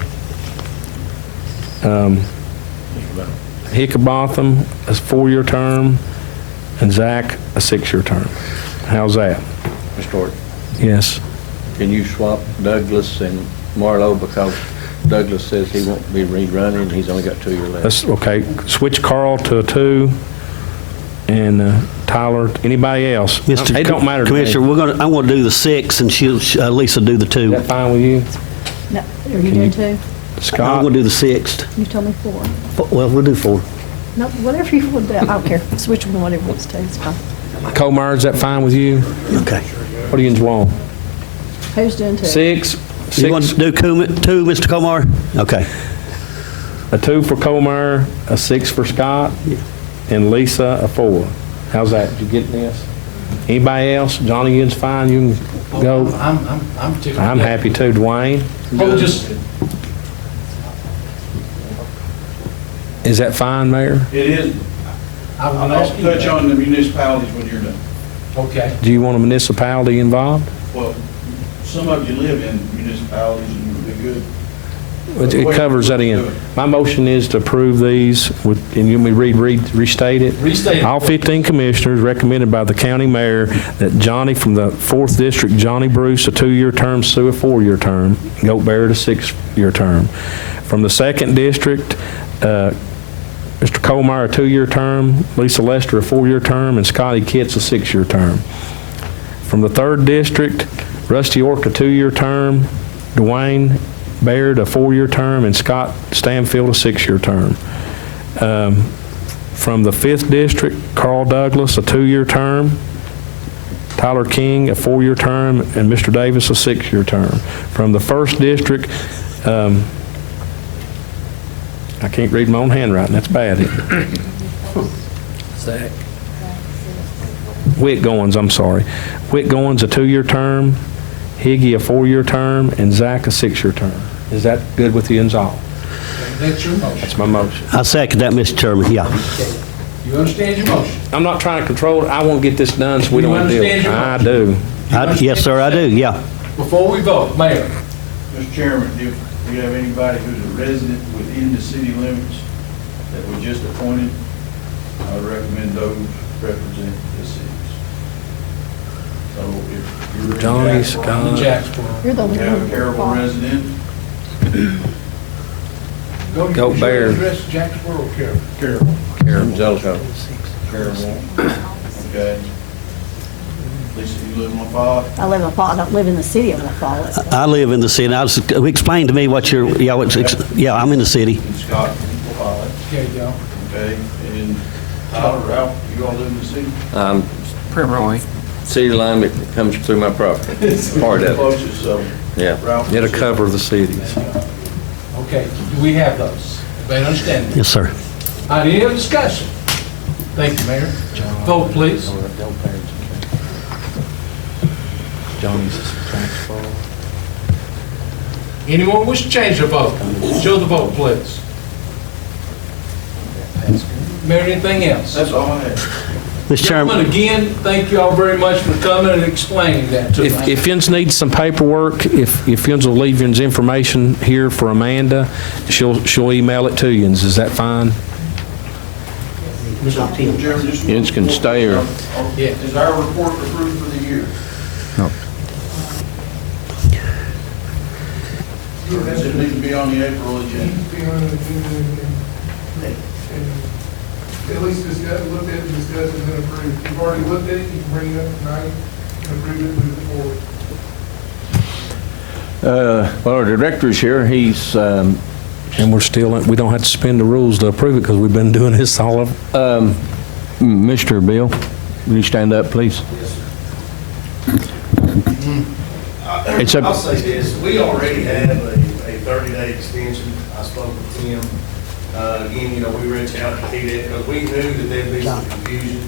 Hickabotham, a 4-year term. And Zach, a 6-year term. How's that? Mr. Orr, Yes. can you swap Douglas and Marlowe, because Douglas says he won't be rerunning, he's only got 2 years left. That's okay. Switch Carl to a 2. and Tyler. Anybody else? It don't matter to me. Commissioner, I'm going to do the 6, and Lisa do the 2. Is that fine with you? No, are you doing 2? I'm Scott? going to do the 6th. You told me 4. Well, we'll do 4. No, whatever you want to do, I don't care. Switch one, whatever you want to do, it's fine. Colmeyer, is that fine with you? Okay. What do you want? Who's doing 2? 6? You want to do 2, Mr. Comar? Okay. A 2 for Colmeyer, a 6 for Scott, and Lisa, a 4. How's that? Did you get this? Anybody else? Johnny, you's fine, you can go. I'm particularly. I'm happy too. Dwayne? Is that fine, Mayor? It is. I will I'll ask you touch that. on the municipalities when you're done. Okay. Do you want a municipality involved? Well, some of you live in municipalities and it would be good. It covers that in. My motion is to approve these with, and you want me to restate it? Restate it. All 15 commissioners recommended by the county mayor that Johnny from the 4th District, Johnny Bruce, a 2-year term, Sue, a 4-year term, Goat Barrett, a 6-year term. From the 2nd District, Mr. Colmeyer, a 2-year term, Lisa Lester, a 4-year term, and Scotty Kitts, a 6-year term. From the 3rd District, Rusty Ork, a 2-year term, Dwayne Baird, a 4-year term, and Scott Stanfield, a 6-year term. From the 5th District, Carl Douglas, a 2-year term, Tyler King, a 4-year term, and Mr. Davis, a 6-year term. From the 1st District, I can't read my own handwriting, that's bad. Zach. Whit Goins, I'm sorry. Whit Goins, a 2-year term, Higgy, a 4-year term, and Zach, a 6-year term. Is that good with you and all? That's your motion. That's my motion. I second that, Mr. Chairman, yeah. You understand your motion? I'm not trying to control it, I want to get this done so we You don't have to deal. understand your motion? I do. Yes, sir, I do, yeah. Before we vote, Mayor. Mr. Chairman, if we have anybody who's a resident within the city limits that we just appointed, I would recommend those represent the cities. So if you're in Johnny, Jacksboro, Scott. Jacksboro. You're the we only have a one. Carroll resident, Go to Goat your Bear. address, Jacksboro or Carroll? Carroll. Carroll. Okay. Lisa, you live in LaFollette? I live in Fall, I don't live in the city of LaFollette. I live in the city. Explain to me what you're, yeah, I'm in the city. And Scott, LaFollette. There you go. Okay, and Tyler, Ralph, you all live in the city? Primrose. City line that comes through my property. Part of it. Closest, so. Yeah. Ralph. It'll cover the cities. Okay, do we have those? Everybody understand? Yes, sir. All right, any other discussion? Thank you, Mayor. Vote, please. Johnny's Jacksboro. Anyone wish to change their vote? Show the vote, please. Mayor, anything else? That's all I have. Mr. Chairman. Gentlemen, again, thank you all very much for coming and explaining that to us. If yous need some paperwork, if yous will leave yous information here for Amanda, she'll email it to yous. Is that fine? Mr. Chairman, just one- Yins can stay or- Yeah. Is our report approved for the year? No. Or does it need to be on the April agenda? At least discuss, look at it, discuss it, and approve. If you've already looked at it, you can bring it up tonight and approve it, move it forward. Well, our director's here, he's, And we don't have to suspend the rules to approve it because we've been doing this all of. Mr. Bill, will you stand up, please? It's I'll up, say this, we already have a 30-day extension. I spoke with Tim. Again, you know, we reached out to TDEC because we knew that there'd be some confusion.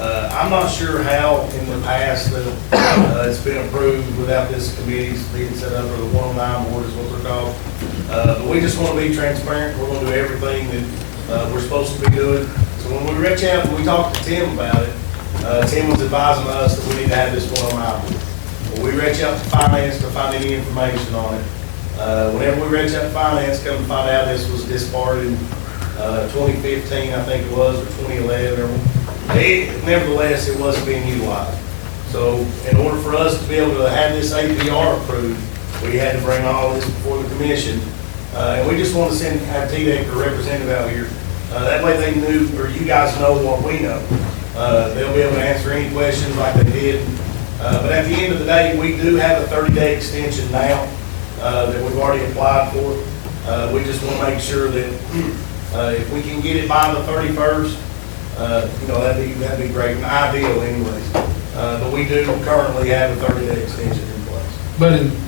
I'm not sure how in the past it's been approved without this committee being set up, or the 109 board is what they're called. But we just want to be transparent. We're going to do everything that we're supposed to be doing. So when we reach out and we talked to Tim about it, Tim was advising us that we need to have this 109 board. When we reach out to finance to find any information on it, whenever we reach out to finance, come to find out this was discarded in 2015, I think it was, or 2011, nevertheless, it wasn't being utilized. So in order for us to be able to have this APR approved, we had to bring all this before the commission. And we just want to have TDEC or representative out here. That way they knew, or you guys know what we know. They'll be able to answer any questions like they did. But at the end of the day, we do have a 30-day extension now that we've already applied for. We just want to make sure that if we can get it by the 31st, that'd be great, and ideal anyways. But we do currently have a 30-day extension in place.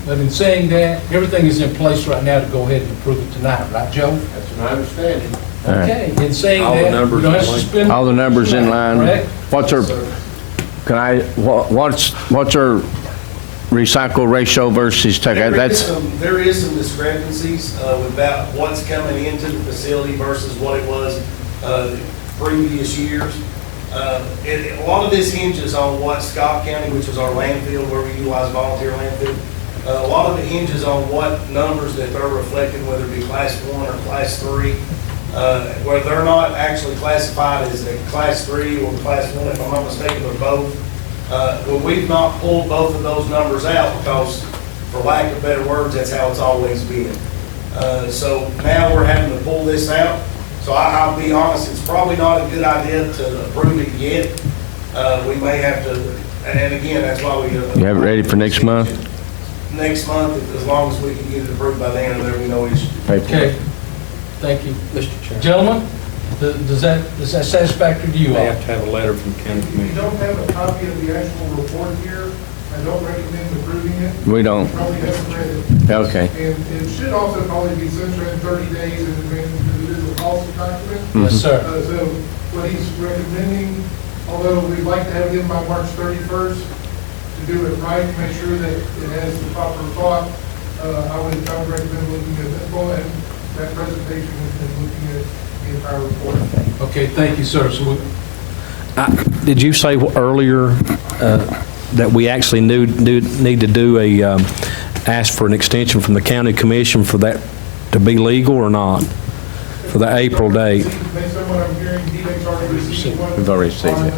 But in saying that, everything is in place right now to go ahead and approve it tonight, right, Joe? That's my understanding. All right. Okay, in saying All the that, numbers we don't have to in line. suspend. All the numbers in line. Correct? What's our, what's our recycle ratio versus take out? There is some discrepancies about what's coming into the facility versus what it was previous years. A lot of this hinges on what Scott County, which is our landfill, where we utilize volunteer landfill, a lot of it hinges on what numbers that they're reflecting, whether it be class 1 or class 3, where they're not actually classified as a class 3 or class 1, if I'm not mistaken, they're both. Well, we've not pulled both of those numbers out because, for lack of better words, that's how it's always been. So now we're having to pull this out. So I'll be honest, it's probably not a good idea to approve it yet. We may have to, and again, that's why we. You have it ready for next month? Next month, as long as we can get it approved by then, there'll be no issue. Okay, thank you. Mr. Chair. Gentlemen, is that satisfactory to you all? They have to have a letter from the county If you commission. don't have a copy of the actual report here, I don't recommend approving it. We don't. You probably haven't read it. Okay. And it should also probably be censored in 30 days in advance because it is a policy document. Yes, sir. So what he's recommending, although we'd like to have it in by March 31st, to do it right, make sure that it has the proper thought, I would recommend looking at this one, and that presentation and looking at the entire report. Okay, thank you, sir. So Did you say earlier that we actually need to do ask for an extension from the county commission for that to be legal or not? For the April date? Based on what I'm hearing, DDEC's already received one. We've already received on, it.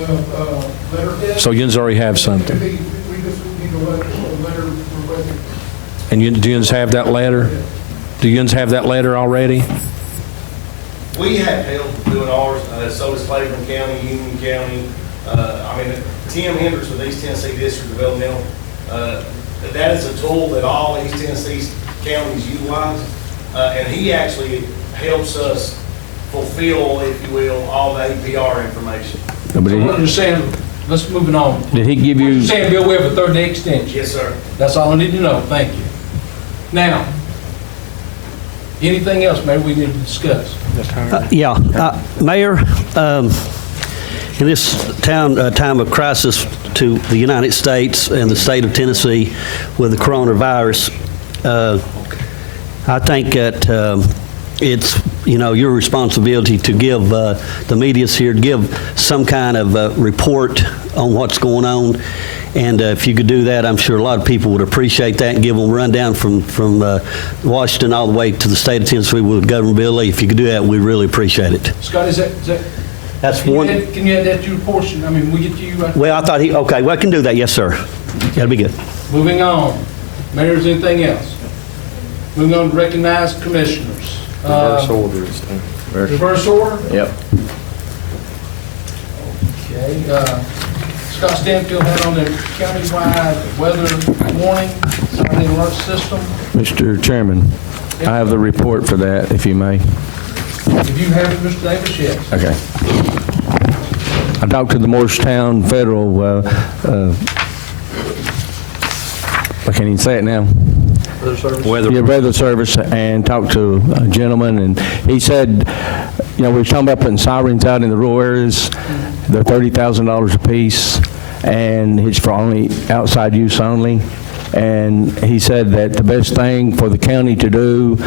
letterhead. So yous already have something? We just need a letter requesting. And do yous have that letter? Do yous have that letter already? We have help doing ours, so does Claiborne County, Union County. Tim Hendricks with East Tennessee District Developmental. That is a tool that all East Tennessee counties utilize, and he actually helps us fulfill, if you will, all the APR information. what you're saying, let's move it on. Did he give You're you, saying, Bill, we have a 30-day extension. Yes, sir. That's all I need to know. Thank you. Now, anything else maybe we need to discuss? Mayor, in this time of crisis to the United States and the state of Tennessee with the coronavirus, I think that it's, your responsibility to give the media's here, give some kind of report on what's going on. And if you could do that, I'm sure a lot of people would appreciate that and give them a rundown from Washington all the way to the state of Tennessee with Governor Bill Lee. If you could do that, we'd really appreciate it. Scott, is that That's can one. can you add that to your portion? I mean, we get to you right. Well, I thought okay, well, I can do that, yes, sir. That'll be good. Moving on. Mayor, is anything else? Moving on to recognize commissioners. Reverse order is Reverse order? Yep. Okay. Scott Stanfield had on their countywide weather warning, Saturday alert system. Mr. Chairman, I have the report for that, if you may. If you have it, Mr. Davis, yes. Okay. I talked to the Morristown Federal, I can't even say it now. Weather Service, and talked to a gentleman, and he said, we were talking about putting sirens out in the rural areas. They're $30,000 a piece, and it's for only outside use only. And he said that the best thing for the county to do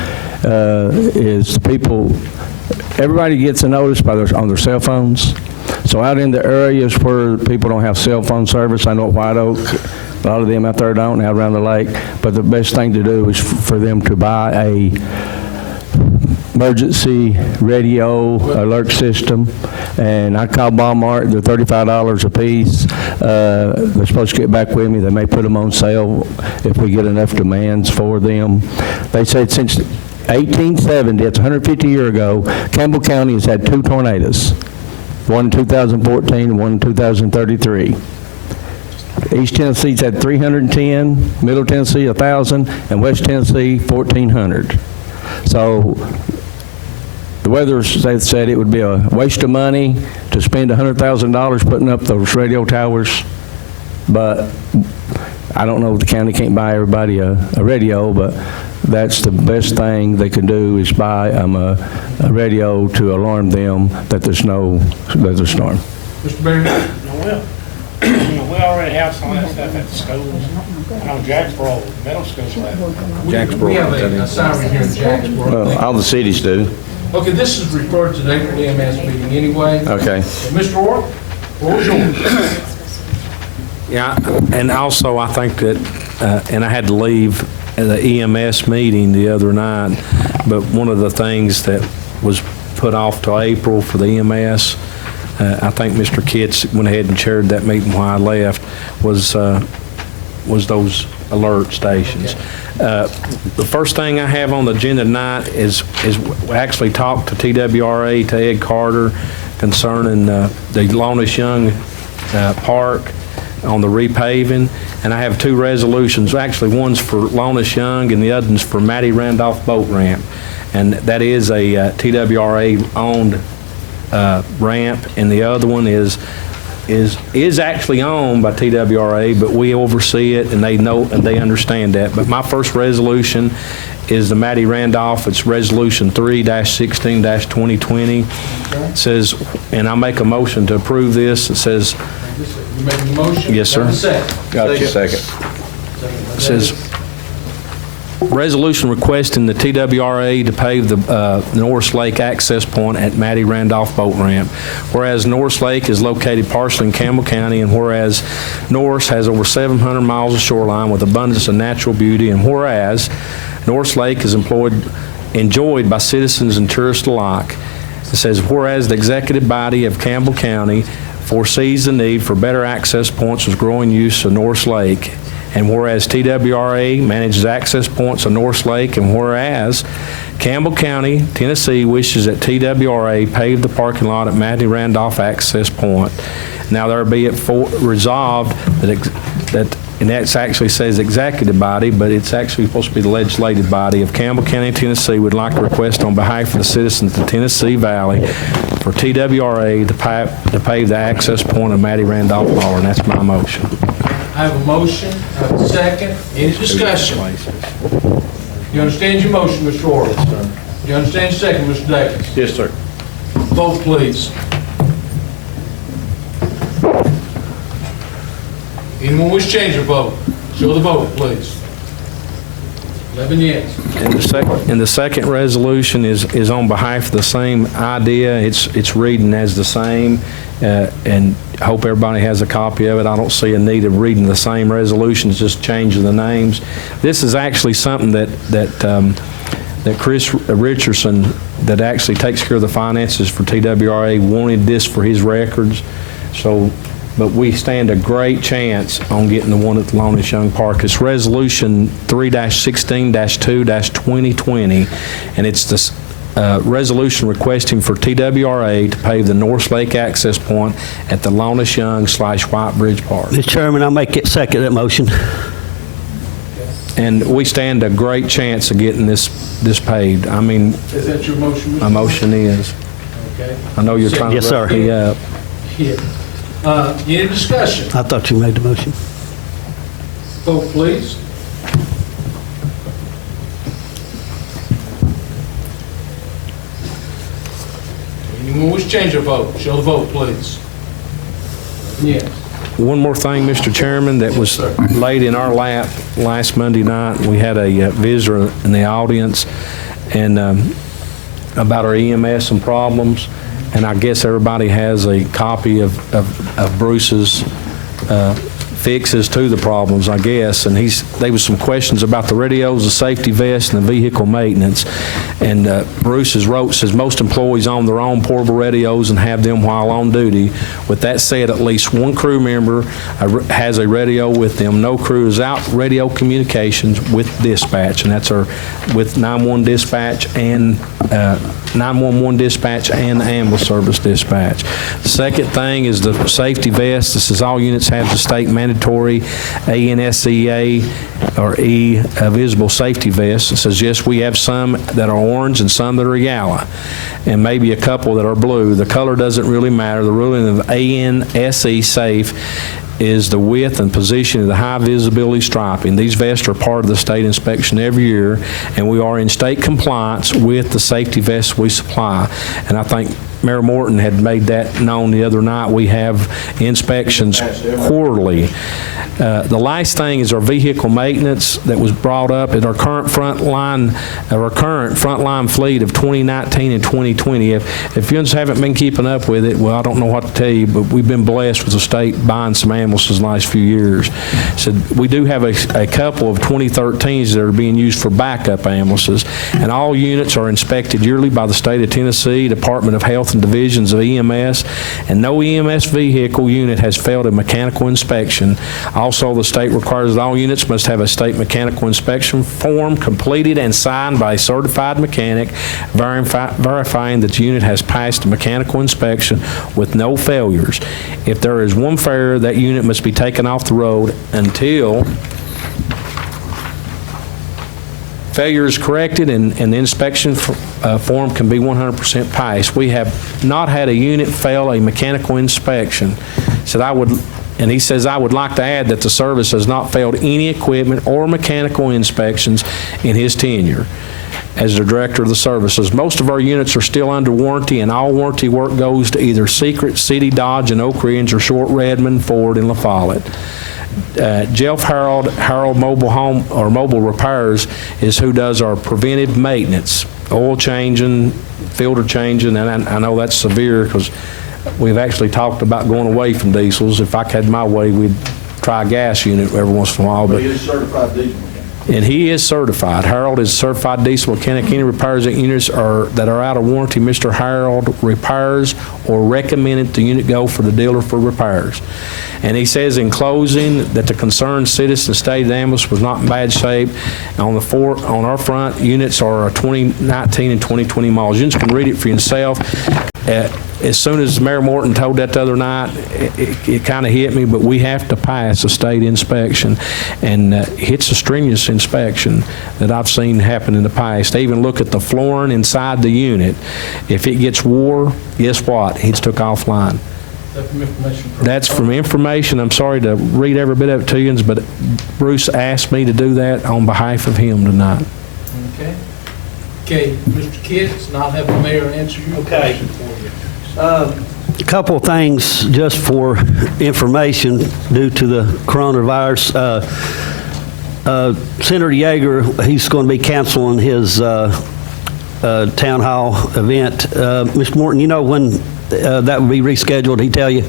is everybody gets a notice on their cell phones. So out in the areas where people don't have cell phone service, I know at White Oak, a lot of them out there don't, out around the lake, but the best thing to do is for them to buy a emergency radio alert system. And I called Walmart, they're $35 a piece. They're supposed to get back with me. They may put them on sale if we get enough demands for them. They said since 1870, it's 150 years ago, Campbell County has had 2 tornadoes. one in 2014, and one in 2033. East Tennessee's had 310, Middle Tennessee 1,000, and West Tennessee 1,400. So the weather said it would be a waste of money to spend $100,000 putting up those radio towers, but I don't know if the county can't buy everybody a radio, but that's the best thing they can do is buy a radio to alarm them that there's no storm. Mr. Barry? Well, we already have some of that stuff at the schools. I know Jacksboro Middle School's have. We have a siren here in Jacksboro. Well, all the cities do. Okay, this is referred to the April EMS meeting anyway. Okay. Mr. Orr, what was yours? Yeah, and also I think that, and I had to leave the EMS meeting the other night, but one of the things that was put off to April for the EMS, I think Mr. Kitts went ahead and chaired that meeting while I left, was those alert stations. The first thing I have on the agenda tonight is we actually talked to TWRA, to Ed Carter, concerning the Lonish Young Park on the repaving, and I have two resolutions. Actually, one's for Lonish Young and the other one's for Matty Randolph Boat Ramp, and that is a TWRA-owned ramp, and the other one is actually owned by TWRA, but we oversee it, and they know and they understand that. But my first resolution is the Matty Randolph. It's Resolution 3-16-2020. It says, and I'll make a motion to approve this. It says, You making the motion? Yes, sir. Have a second. Gotcha. Second. it says, resolution requesting the TWRA to pave the Norris Lake access point at Matty Randolph Boat Ramp. Whereas Norris Lake is located partially in Campbell County, and whereas Norris has over 700 miles of shoreline with abundance of natural beauty, and whereas Norris Lake is enjoyed by citizens and tourists alike. It says, whereas the executive body of Campbell County foresees the need for better access points with growing use of Norris Lake, and whereas TWRA manages access points of Norris Lake, and whereas Campbell County, Tennessee wishes that TWRA pave the parking lot at Matty Randolph Access Point. Now there be it resolved that and that actually says executive body, but it's actually supposed to be the legislative body of Campbell County, Tennessee, would like to request on behalf of the citizens of the Tennessee Valley for TWRA to pave the access point of Matty Randolph Bar, and that's my motion. I have a motion, I have a second. Any discussion? You understand your motion, Mr. Orr? Yes, sir. You understand your second, Mr. Davis? Yes, sir. Vote, please. Anyone wish to change your vote? Show the vote, please. 11 yes. And the second resolution is on behalf of the same idea. It's reading as the same, and I hope everybody has a copy of it. I don't see a need of reading the same resolutions, just changing the names. This is actually something that Chris Richardson, that actually takes care of the finances for TWRA, wanted this for his records. So, but we stand a great chance on getting the one at the Lonish Young Park. It's Resolution 3-16-2-2020, and it's this resolution requesting for TWRA to pave the North Lake access point at the Lonish Young / White Bridge Park. Mr. Chairman, I'll make it second that motion. And we stand a great chance of getting this paved. I mean, Is that your motion, Mr. my motion is. Okay. I know you're trying Yes, to sir. wrap me up. Yeah. Any discussion? I thought you made the motion. Vote, please. Anyone wish to change their vote? Show the vote, please. Yes. One more thing, Mr. Chairman, that was laid in our lap last Monday night. We had a visitor in the audience and about our EMS and problems, and I guess everybody has a copy of Bruce's fixes to the problems, I guess, and there was some questions about the radios, the safety vests, and the vehicle maintenance. And Bruce has wrote, says most employees own their own portable radios and have them while on duty. With that said, at least one crew member has a radio with them. No crew is out radio communications with dispatch, and that's with 911 dispatch and 911 dispatch and the ambulance service dispatch. The second thing is the safety vest. This is all units have the state mandatory ANSEA or E visible safety vest. It says, yes, we have some that are orange and some that are yellow, and maybe a couple that are blue. The color doesn't really matter. The ruling of ANSE safe is the width and position of the high visibility striping. These vests are part of the state inspection every year, and we are in state compliance with the safety vests we supply. And I think Mayor Morton had made that known the other night. We have inspections quarterly. The last thing is our vehicle maintenance that was brought up at our current frontline fleet of 2019 and 2020. If you haven't been keeping up with it, well, I don't know what to tell you, but we've been blessed with the state buying some ambulances the last few years. So we do have a couple of 2013s that are being used for backup ambulances, and all units are inspected yearly by the state of Tennessee Department of Health and Divisions of EMS, and no EMS vehicle unit has failed a mechanical inspection. Also, the state requires that all units must have a state mechanical inspection form completed and signed by a certified mechanic, verifying that the unit has passed a mechanical inspection with no failures. If there is one failure, that unit must be taken off the road until failure is corrected and the inspection form can be 100% passed. We have not had a unit fail a mechanical inspection. And he says, I would like to add that the service has not failed any equipment or mechanical inspections in his tenure as the director of the services. Most of our units are still under warranty, and all warranty work goes to either Secret, City, Dodge, and Oak Ridge, or Short Redmond, Ford, and La Follette. Jeff Harold Mobile Home or Mobile Repairs is who does our preventive maintenance, oil changing, filter changing, and I know that's severe because we've actually talked about going away from diesels. If I had my way, we'd try a gas unit every once in a while. But he is certified diesel mechanic. And he is certified. Harold is certified diesel mechanic. Any repairs that units that are out of warranty, Mr. Harold repairs or recommended the unit go for the dealer for repairs. And he says in closing that the concerned citizen stated ambulance was not in bad shape. On our front, units are 2019 and 2020 models. You can read it for yourself. As soon as Mayor Morton told that the other night, it kind of hit me, but we have to pass a state inspection, and it's a strenuous inspection that I've seen happen in the past. They even look at the flooring inside the unit. If it gets wore, guess what? It's took offline. That's from information. I'm sorry to read every bit of it to you, but Bruce asked me to do that on behalf of him tonight. Okay, Mr. Kitts, and I'll have the mayor answer your question for you. A couple of things just for information due to the coronavirus. Senator Yeager, he's going to be canceling his town hall event. Mr. Morton, you know when that will be rescheduled, did he tell you?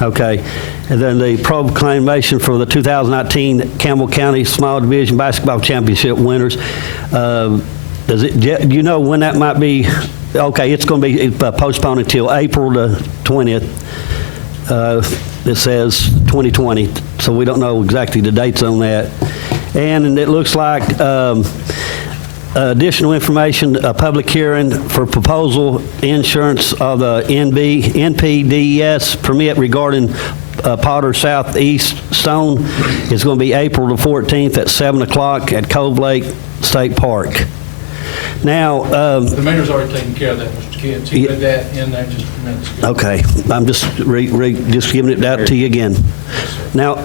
Okay. And then the proclamation for the 2019 Campbell County Small Division Basketball Championship winners. Do you know when that might be? Okay, it's going to be postponed until April the 20th. It says 2020, so we don't know exactly the dates on that. And it looks like additional information, a public hearing for proposal insurance of the NPDES permit regarding Potter Southeast Stone is going to be April the 14th at 7 o'clock at Cove Lake State Park. Now, the mayor's already taken care of that, Mr. Kitts. He read that in there just a few minutes ago. Okay, I'm just just giving it out to you again. Now,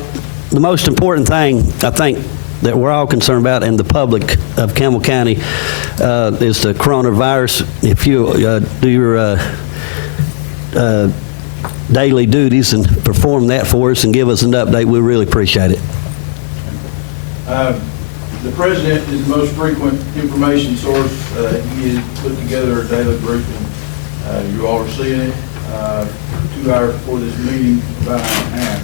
the most important thing I think that we're all concerned about, and the public of Campbell County, is the coronavirus. If you do your daily duties and perform that for us and give us an update, we really appreciate it. The president is the most frequent information source. He has put together a daily briefing. You all are seeing it 2 hours before this meeting, about an hour and a half.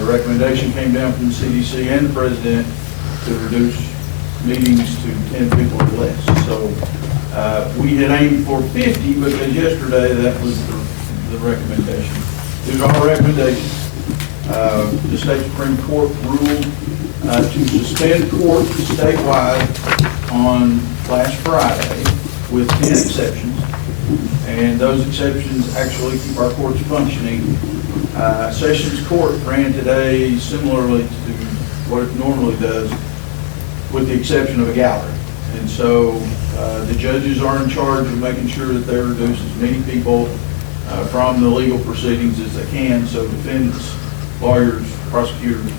The recommendation came down from the CDC and the president to reduce meetings to 10 people or less. So we had aimed for 50 because yesterday that was the recommendation. These are our recommendations. The state Supreme Court ruled to suspend court statewide on last Friday, with 10 exceptions. And those exceptions actually keep our courts functioning. Sessions Court ran today similarly to what it normally does, with the exception of a gallery. And so the judges are in charge of making sure that they reduce as many people from the legal proceedings as they can, so defendants, lawyers, prosecutors,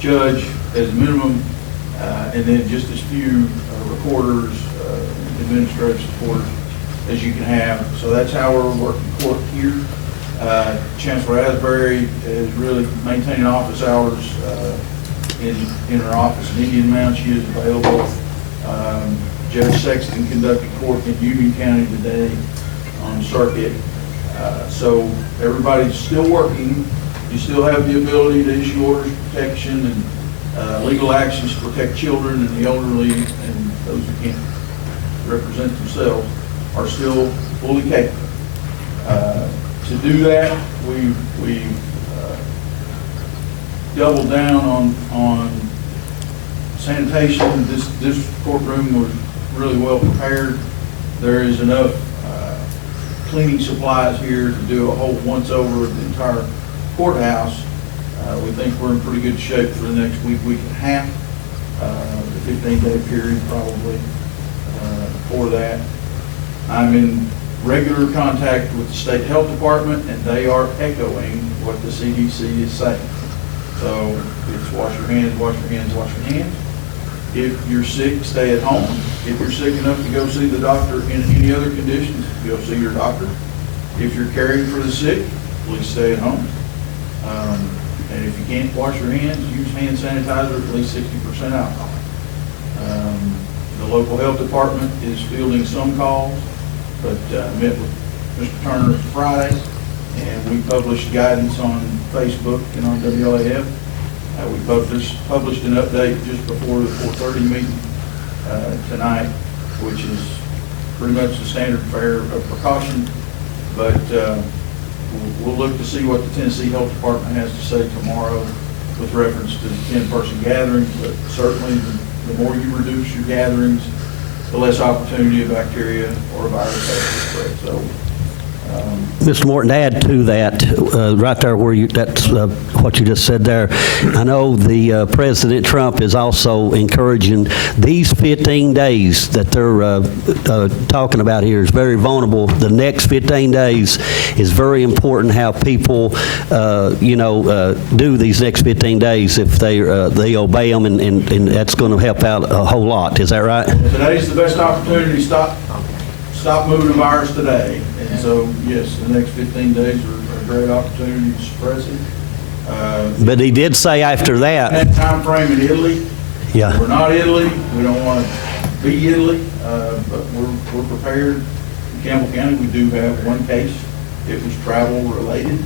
judge as minimum, and then just as few recorders, administrative supporters as you can have. So that's how we're working court here. Chancellor Asbury is really maintaining office hours in her office in Indian Mound. She is available. Judge Sexton conducted court in Union County today on circuit. So everybody's still working. You still have the ability to issue orders of protection and legal actions to protect children and the elderly and those who can't represent themselves are still fully capable. To do that, we doubled down on sanitation. This courtroom was really well prepared. There is enough cleaning supplies here to do a whole once-over of the entire courthouse. We think we're in pretty good shape for the next week and a half, the 15-day period probably for that. I'm in regular contact with the State Health Department, and they are echoing what the CDC is saying. So it's wash your hands, wash your hands, wash your hands. If you're sick, stay at home. If you're sick enough to go see the doctor in any other conditions, go see your doctor. If you're caring for the sick, please stay at home. And if you can't wash your hands, use hand sanitizer, at least 60% alcohol. The local health department is fielding some calls, but met with Mr. Turner Friday, and we published guidance on Facebook and on WLAF. We published an update just before the 4:30 meeting tonight, which is pretty much the standard fare of precaution. But we'll look to see what the Tennessee Health Department has to say tomorrow with reference to the 10-person gatherings. But certainly, the more you reduce your gatherings, the less opportunity of bacteria or a virus has to spread. So. Mr. Morton, to add to that, right there where that's what you just said there, I know the President Trump is also encouraging these 15 days that they're talking about here is very vulnerable. The next 15 days is very important how people, do these next 15 days if they obey them, and that's going to help out a whole lot. Is that right? Today's the best opportunity to stop moving the virus today. And so, yes, the next 15 days are a great opportunity to suppress it. But he did say after that. Time frame in Italy. Yeah. We're not Italy. We don't want to be Italy, but we're prepared. In Campbell County, we do have one case. It was travel related.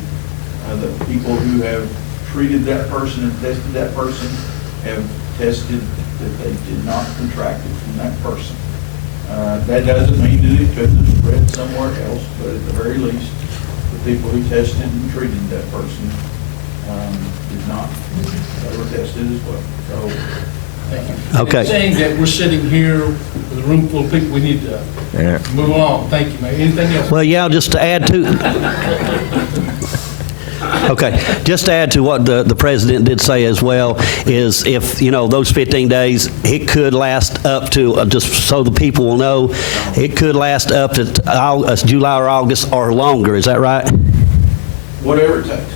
The people who have treated that person and tested that person have tested that they did not contract it from that person. That doesn't mean that it couldn't have spread somewhere else, but at the very least, the people who tested and treated that person did not. They were tested as well. So, thank you. Okay. It's saying that we're sitting here with a room full of people, we need to move along. Thank you, Mayor. Anything else? Well, yeah, just to add to. Okay, just to add to what the president did say as well, is if, those 15 days, it could last up to, just so the people will know, it could last up to July or August or longer. Is that right? whatever it takes.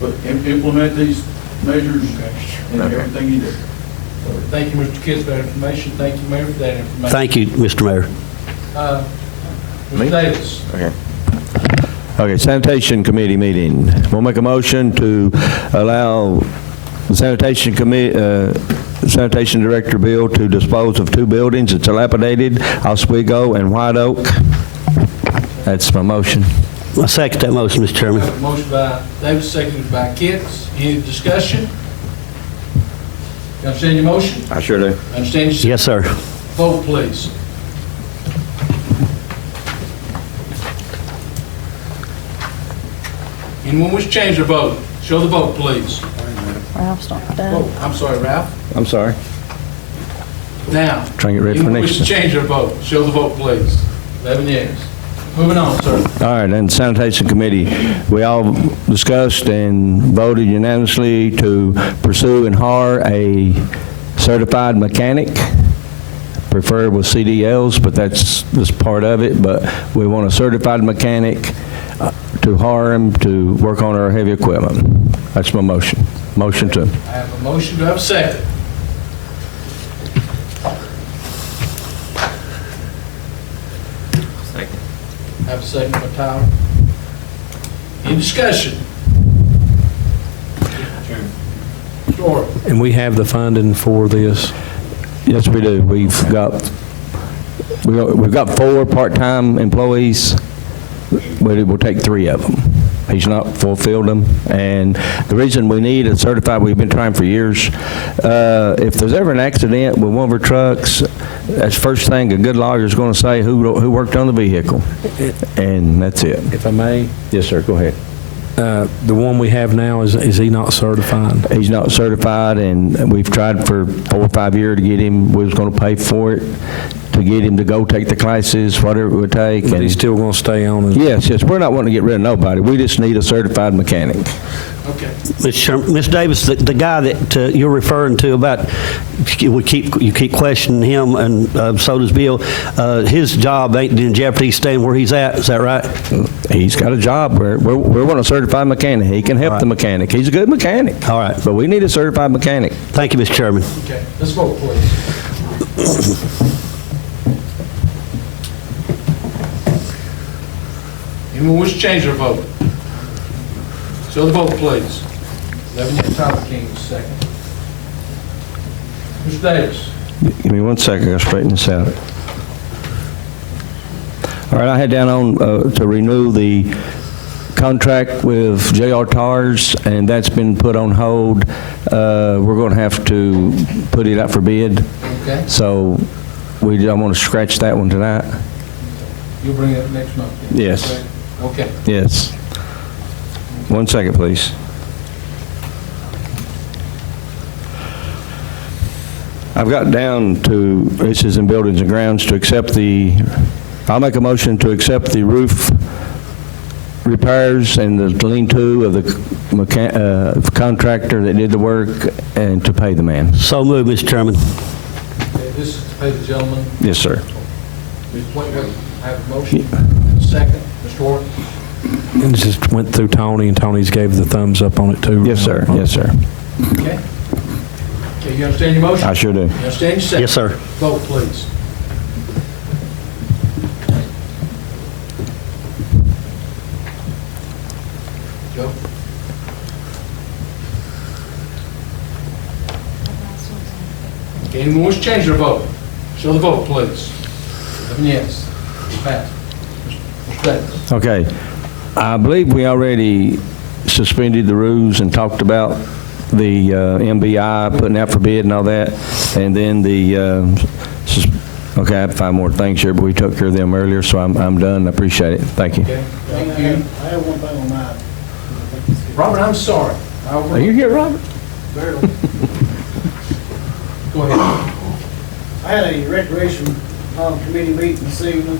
But implement these measures in everything you do. So, thank you, Mr. Kidd, for that information. Thank you, Mayor, for that information. Thank you, Mr. Mayor. Mr. Davis. Okay, sanitation committee meeting. We'll make a motion to allow the sanitation director Bill to dispose of 2 buildings. It's dilapidated, Oswego and White Oak. That's my motion. I second that motion, Mr. Chairman. Motion by Davis, seconded by Kitts. Any discussion? You understand your motion? I sure do. Understand your... Yes, sir. Vote, please. Anyone wish to change their vote? Show the vote, please. Ralph's not done. Oh, I'm sorry, Ralph. I'm sorry. Now, Trying to get ready for anyone next wish to change their vote, show the vote, please. 11 yes. Moving on, sir. All right, and Sanitation Committee, we all discussed and voted unanimously to pursue and hire a certified mechanic, preferred with CDLs, but that's just part of it. But we want a certified mechanic to hire him to work on our heavy equipment. That's my motion. Motion to. I have a motion, do I have a second? Second. I have a second by Tyler. Any discussion? Sure. And we have the funding for this. Yes, we do. We've got 4 part-time employees, but it will take 3 of them. He's not fulfilled them. And the reason we need a certified, we've been trying for years, if there's ever an accident with one of our trucks, that's the first thing a good lawyer is going to say, who worked on the vehicle. And that's it. If I may, Yes, sir, go ahead. the one we have now, is he not certified? He's not certified, and we've tried for 4 or 5 years to get him. We was going to pay for it, to get him to go take the classes, whatever it would take. But and- he's still going to stay on as... Yes, we're not wanting to get rid of nobody. We just need a certified mechanic. Okay. Ms. Davis, the guy that you're referring to about, you keep questioning him, and so does Bill. His job ain't in jeopardy staying where he's at, is that right? He's got a job. We want a certified mechanic. He can help the mechanic. He's a good mechanic. All right. But we need a certified mechanic. Thank you, Mr. Chairman. Okay, let's vote, please. Anyone wish to change their vote? Show the vote, please. 11 yes, Tyler King is second. Mr. Davis. Give me 1 second. I'll straighten this out. All right, I had down on to renew the contract with J.R. Tars, and that's been put on hold. We're going to have to put it out for bid. Okay. So I want to scratch that one tonight. You'll bring it up next month? then? Yes. Okay. Yes. 1 second, please. I've got down to, this is in Buildings and Grounds, to accept I'll make a motion to accept the roof repairs and the lean-to of the contractor that did the work, and to pay the man. So moved, Mr. Chairman. Okay, this is to pay the gentleman. Yes, sir. Wait, I have a motion. Second, Mr. Horton. And it just went through Tony, and Tony's gave the thumbs up on it, too. Yes, sir. Yes, sir. Okay. Okay, you understand your motion? I sure do. You understand your second? Yes, sir. Vote, please. Joe? Okay, anyone wish to change their vote? Show the vote, please. 11 yes. Pass. Mr. Davis. Okay. I believe we already suspended the rules and talked about the MBI, putting out for bid and all that, and then okay, I have 5 more things here, but we took care of them earlier, so I'm done. I appreciate it. Thank you. Okay, thank you. I have one thing on that. Robert, I'm sorry. Are you here, Robert? Barely. Go ahead. I had a recreation committee meeting this evening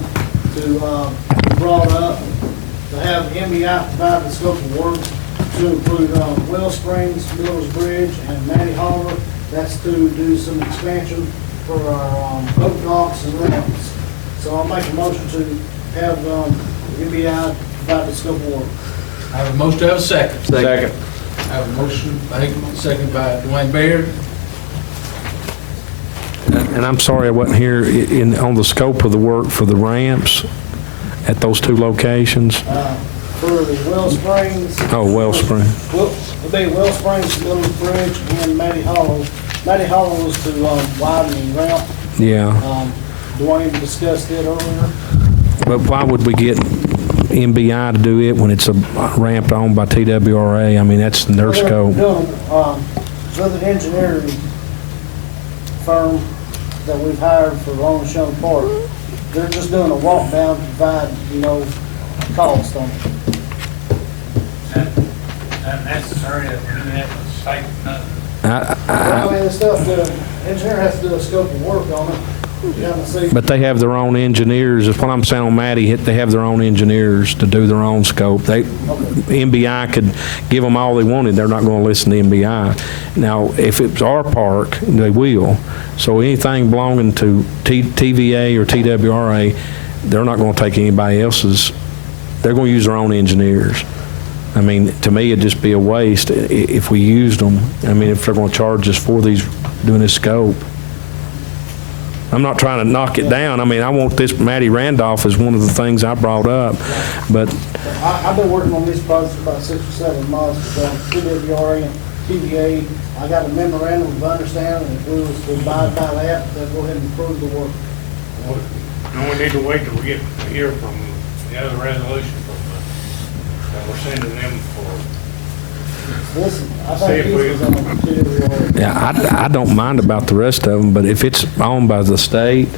to be brought up to have MBI provide the scope of work to include Well Springs, Miller's Bridge, and Matty Harbor. That's to do some expansion for our boat docks and ramps. So I'll make a motion to have MBI provide the scope of work. I have a motion, to have a second. Second. I have a motion, second by Dwayne Baird. And I'm sorry I wasn't here on the scope of the work for the ramps at those 2 locations. For the Well Springs. Oh, Wellspring. It'll be Well Springs, Miller's Bridge, and Matty Hollow. Matty Hollow was to widen the ramp. Yeah. Dwayne discussed it earlier. But why would we get MBI to do it when it's a ramp owned by TWRA? I mean, that's their scope. With an engineering firm that we've hired for Long Shone Park, they're just doing a walk down to provide, cost on it. Not necessary that we have a state, I- mean, the stuff, the engineer has to do a scope of work on it. But they have their own engineers. That's what I'm saying on Matty, they have their own engineers to do their own scope. MBI could give them all they wanted. They're not going to listen to MBI. Now, if it's our park, they will. So anything belonging to TVA or TWRA, they're not going to take anybody else's. They're going to use their own engineers. I mean, to me, it'd just be a waste if we used them. I mean, if they're going to charge us for doing this scope. I'm not trying to knock it down. I mean, I want this Matty Randolph as one of the things I brought up, but I've been working on this project about 6 or 7 months with TWRA and TVA. I got a memorandum of understanding, and if we was to abide by that, they'll go ahead and approve the work. And we need to wait till we get to hear from the other resolution that we're sending them for. Listen, I think this was on TWRA. yeah, I don't mind about the rest of them, but if it's owned by the state,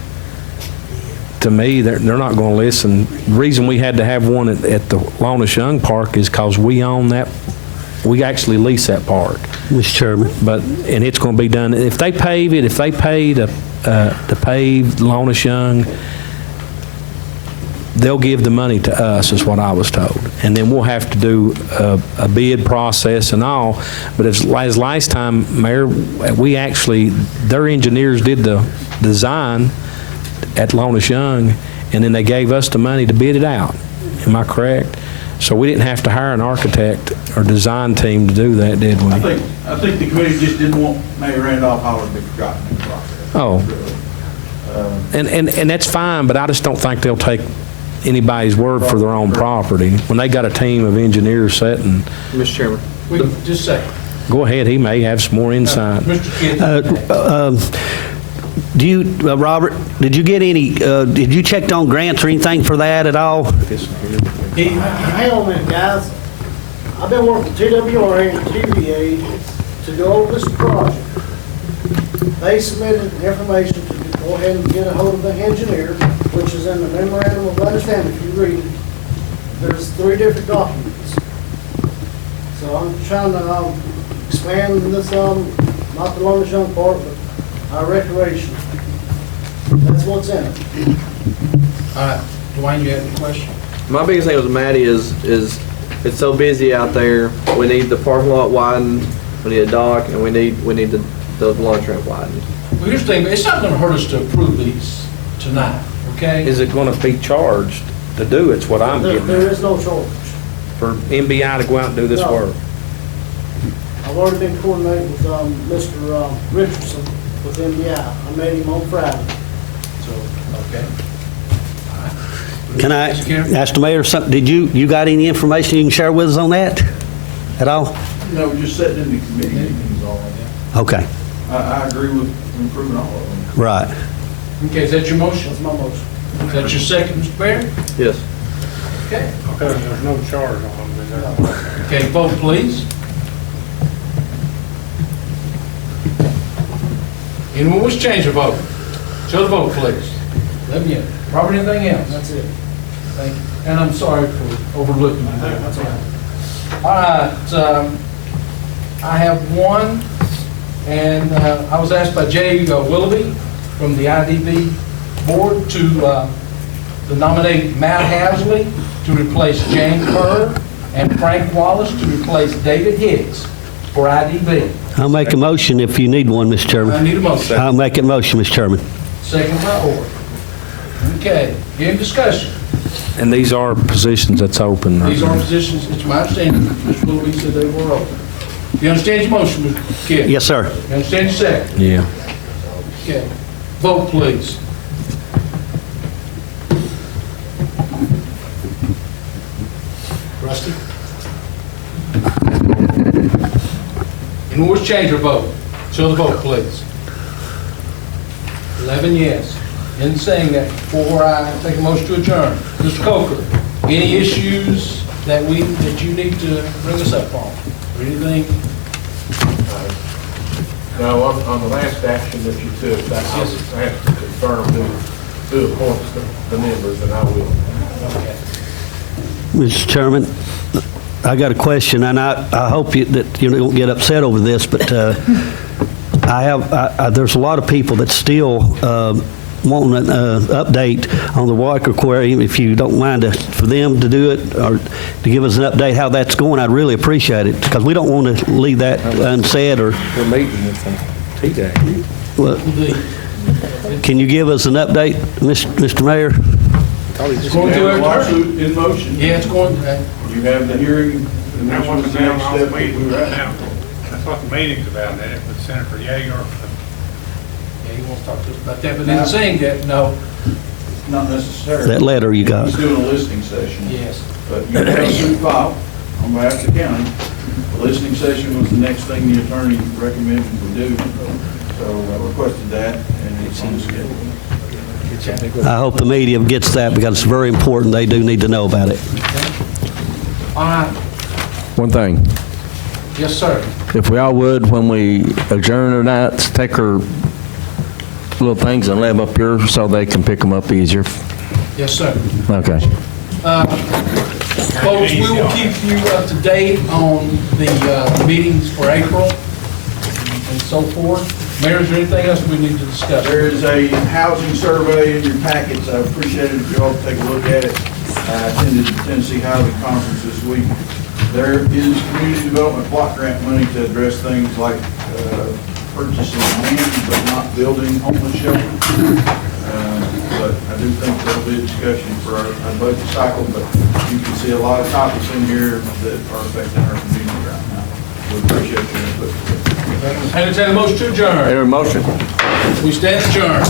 to me, they're not going to listen. The reason we had to have one at the Longest Young Park is because we own that, we actually lease that park. Mr. Chairman. And it's going to be done, if they pave it, if they pay to pave Longest Young, they'll give the money to us, is what I was told. And then we'll have to do a bid process and all. But as last time, Mayor, their engineers did the design at Longest Young, and then they gave us the money to bid it out. Am I correct? So we didn't have to hire an architect or design team to do that, did we? I think the committee just didn't want Mayor Randolph Holler to be forgotten in the process. Oh. And that's fine, but I just don't think they'll take anybody's word for their own property when they got a team of engineers sitting. Mr. Chairman. Wait, just a second. Go ahead, he may have some more insight. Mr. Kidd. Do you, Robert, did you get any, did you check on grants or anything for that at all? Hang on a minute, guys. I've been working with TWRA and TVA to go over this project. They submitted information to go ahead and get a hold of the engineer, which is in the memorandum of understanding. If you read it, there's 3 different documents. So I'm trying to expand this, not the Longest Young part, but our recreation. That's what's in it. All right, Dwayne, you have any question? My biggest thing with Matty is it's so busy out there. We need the parking lot widened, we need a dock, and we need the lunch ramp widened. Well, here's the thing, it's not going to hurt us to approve these tonight, okay? Is it going to be charged to do it's what I'm getting There at, is no charge. for MBI to go out and do this No. work? I've already been coordinating with Mr. Richardson with MBI. I met him on Friday. So, okay. Can I ask the mayor something? Did you got any information you can share with us on that at all? No, just sitting in the committee meetings all of that. Okay, I agree with improving all of them. right. Okay, is that your motion? That's my motion. Is that your second, Mr. Barry? Yes. Okay. Because there's no charge on them, is there? Okay, vote please. Anyone wish to change their vote? Show the vote, please. Let me in. Robert, anything else? That's it. Thank you. And I'm sorry for overlooking you there. That's all right. All right, I have one, and I was asked by Jay Willoughby from the IDB board to nominate Matt Hasley to replace Jane Kerr and Frank Wallace to replace David Hicks for IDB. I'll make a motion if you need one, Mr. Chairman. I need a motion. I'll make a motion, Mr. Chairman. Second by Orr. Okay, any discussion? And these are positions that's open. right These are now. positions, it's my understanding, Mr. Willoughby said they were open. You understand your motion, Mr. Kidd? Yes, sir. You understand your second? Yeah. Okay. Vote, please. Rusty? Anyone wish to change your vote? Show the vote, please. 11 yes. In saying that, before I take a motion to adjourn, Mr. Coker, any issues that you need to bring us up on? Or anything? No, on the last action that you took, that I was asked to confirm who appoints the members, and I will. Okay. Mr. Chairman, I got a question, and I hope that you don't get upset over this, but there's a lot of people that still want an update on the Walker Quarry. If you don't mind for them to do it, or to give us an update how that's going, I'd really appreciate it, because we don't want to leave that unsaid. Or We're meeting with T-Day. well, can you give us an update, Mr. Mayor? It's going You to have a our attorney. lawsuit in motion. Yeah, it's going, You have the hearing, and That this was was the down next on step the that we meeting were right at. now. That's what the meeting's about, that with Senator Yeager. yeah, he wants to talk to us about that, but in saying that, no, Not necessarily. That letter you got. He's doing a listening session. yes. But you have a suit filed on behalf of the county. The listening session was the next thing the attorney recommended we do. So I requested that, and it's on the schedule. I hope the media gets that, because it's very important. They do need to know about it. All right, One thing, yes, sir. if we all would, when we adjourn tonight, take our little things and lay them up here so they can pick them up easier. Yes, sir. Okay. Folks, we will keep you up to date on the meetings for April and so forth. Mayor, is there anything else we need to discuss? There is a housing survey in your packets. I appreciate it if you all take a look at it. I attended the Tennessee Housing Conference this week. There is community development block grant money to address things like purchasing land but not building homeless shelters. But I do think there'll be a discussion for our budget cycle, but you can see a lot of topics in here that are affecting our community right now. We appreciate your input. Entertain a motion to adjourn. Every motion. We stand adjourned.